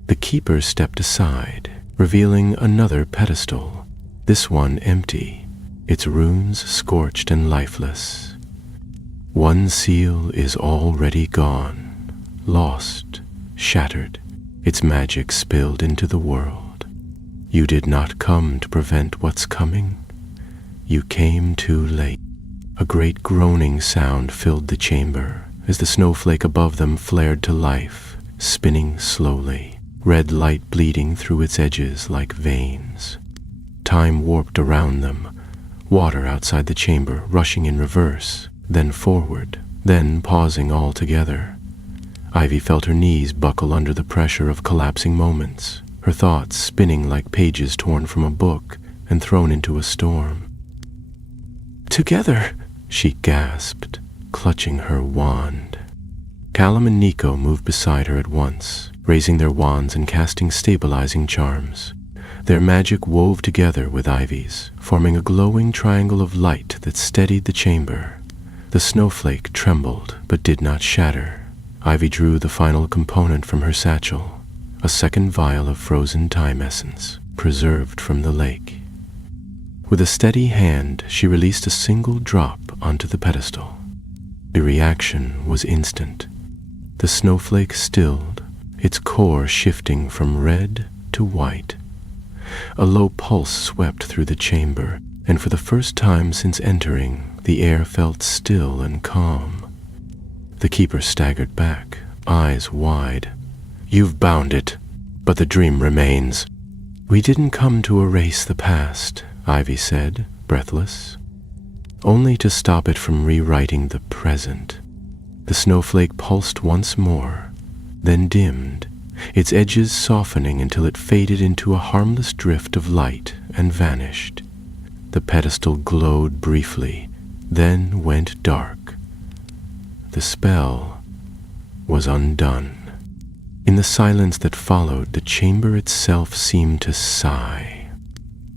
The Keeper stepped aside, revealing another pedestal, this one empty, its runes scorched and lifeless. "One seal is already gone, lost, shattered, its magic spilled into the world. You did not come to prevent what's coming. You came too late." A great groaning sound filled the chamber as the snowflake above them flared to life, spinning slowly, red light bleeding through its edges like veins. Time warped around them, water outside the chamber rushing in reverse, then forward, then pausing altogether. Ivy felt her knees buckle under the pressure of collapsing moments, her thoughts spinning like pages torn from a book and thrown into a storm. "Together!" she gasped, clutching her wand. Callum and Nico moved beside her at once, raising their wands and casting stabilizing charms. Their magic wove together with Ivy's, forming a glowing triangle of light that steadied the chamber. The snowflake trembled but did not shatter. Ivy drew the final component from her satchel, a second vial of frozen time essence, preserved from the lake. With a steady hand, she released a single drop onto the pedestal. The reaction was instant. The snowflake stilled, its core shifting from red to white. A low pulse swept through the chamber, and for the first time since entering, the air felt still and calm. The keeper staggered back, eyes wide. "You've bound it, but the dream remains." "We didn't come to erase the past," Ivy said, breathless. "Only to stop it from rewriting the present." The snowflake pulsed once more, then dimmed, its edges softening until it faded into a harmless drift of light and vanished. The pedestal glowed briefly, then went dark. The spell was undone. In the silence that followed, the chamber itself seemed to sigh.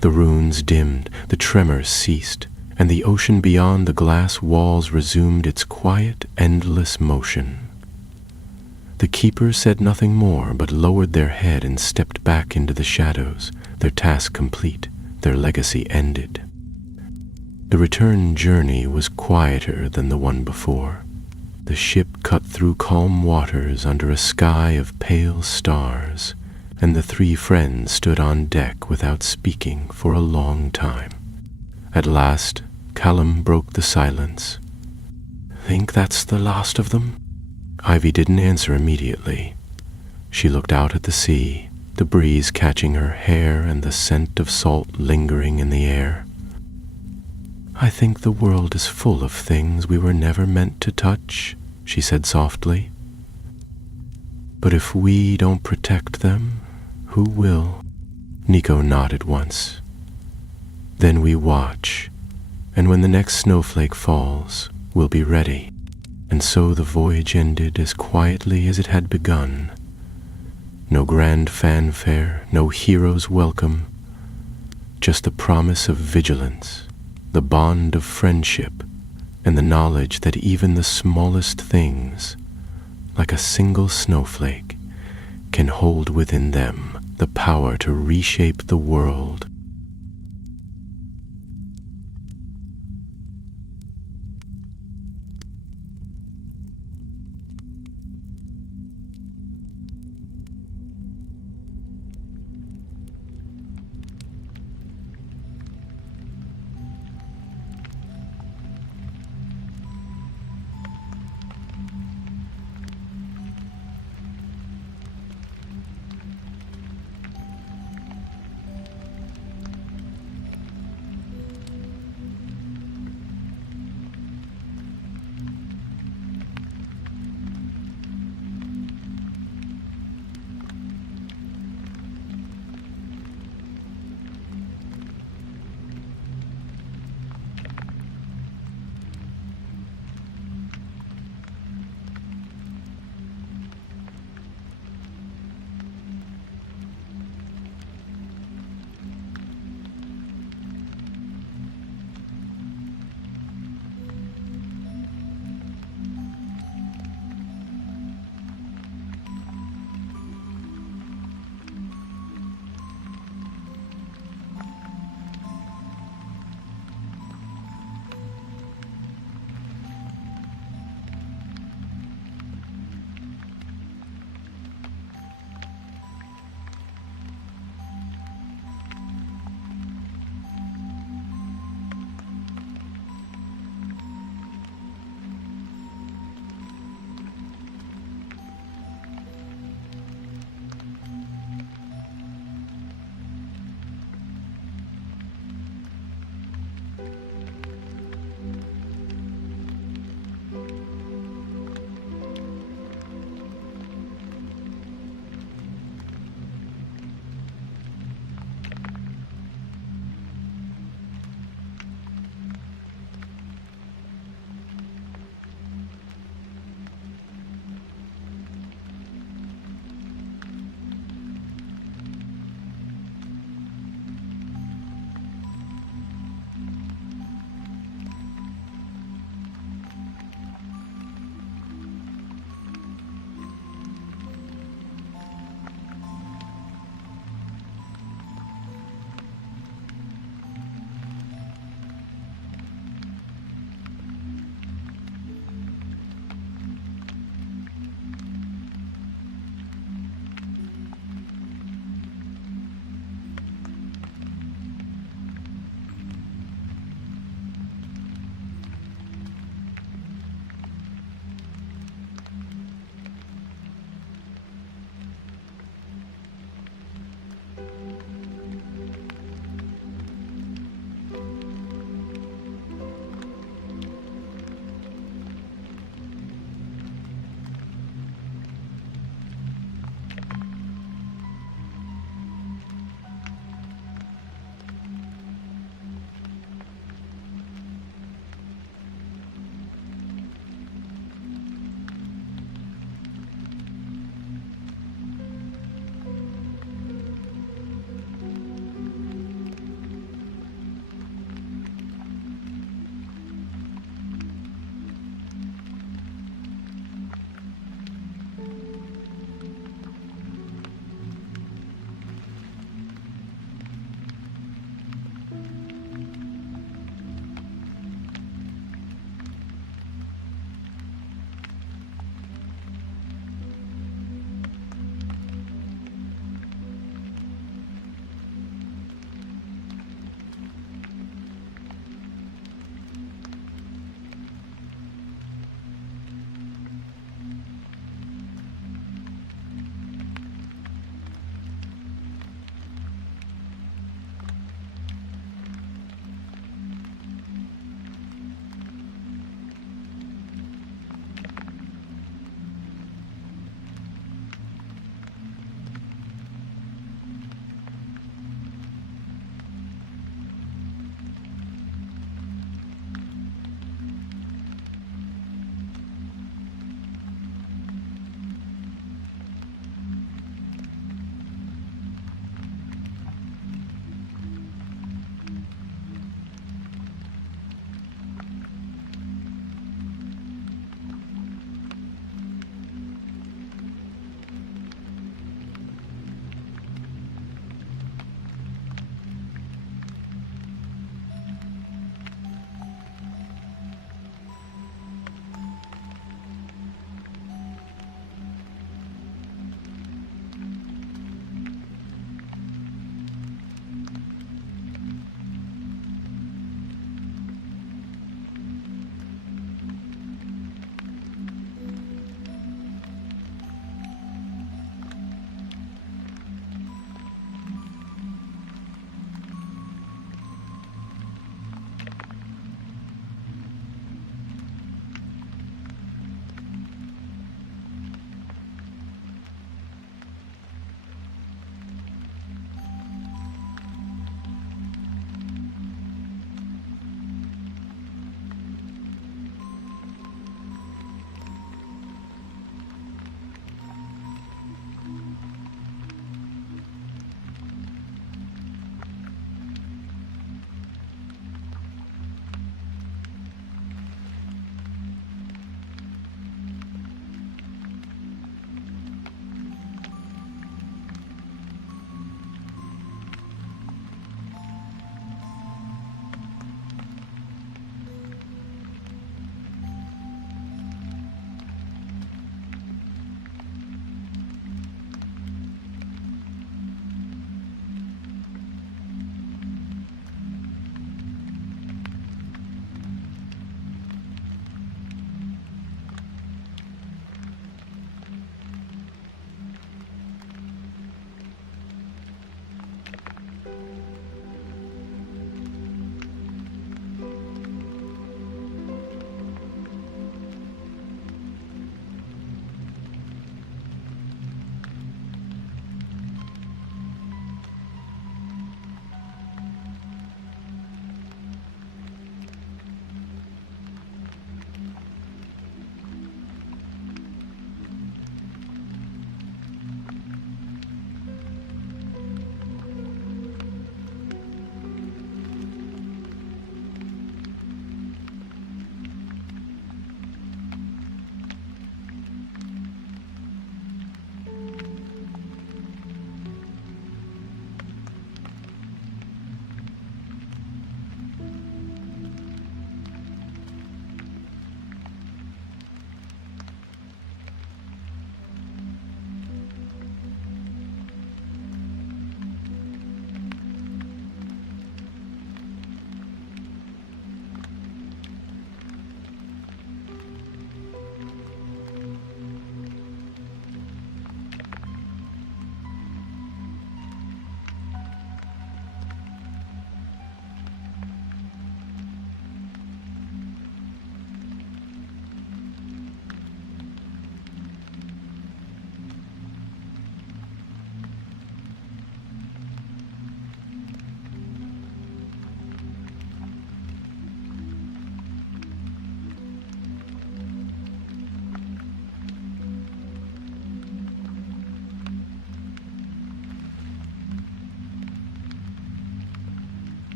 The runes dimmed, the tremors ceased, and the ocean beyond the glass walls resumed its quiet, endless motion. The keepers said nothing more, but lowered their head and stepped back into the shadows, their task complete, their legacy ended. The return journey was quieter than the one before. The ship cut through calm waters under a sky of pale stars, and the three friends stood on deck without speaking for a long time. At last, Callum broke the silence. "Think that's the last of them?" Ivy didn't answer immediately. She looked out at the sea, the breeze catching her hair and the scent of salt lingering in the air. "I think the world is full of things we were never meant to touch," she said softly. "But if we don't protect them, who will?" Nico nodded once. "Then we watch, and when the next snowflake falls, we'll be ready." And so the voyage ended as quietly as it had begun. No grand fanfare, no hero's welcome, just the promise of vigilance, the bond of friendship, and the knowledge that even the smallest things, like a single snowflake, can hold within them the power to reshape the world.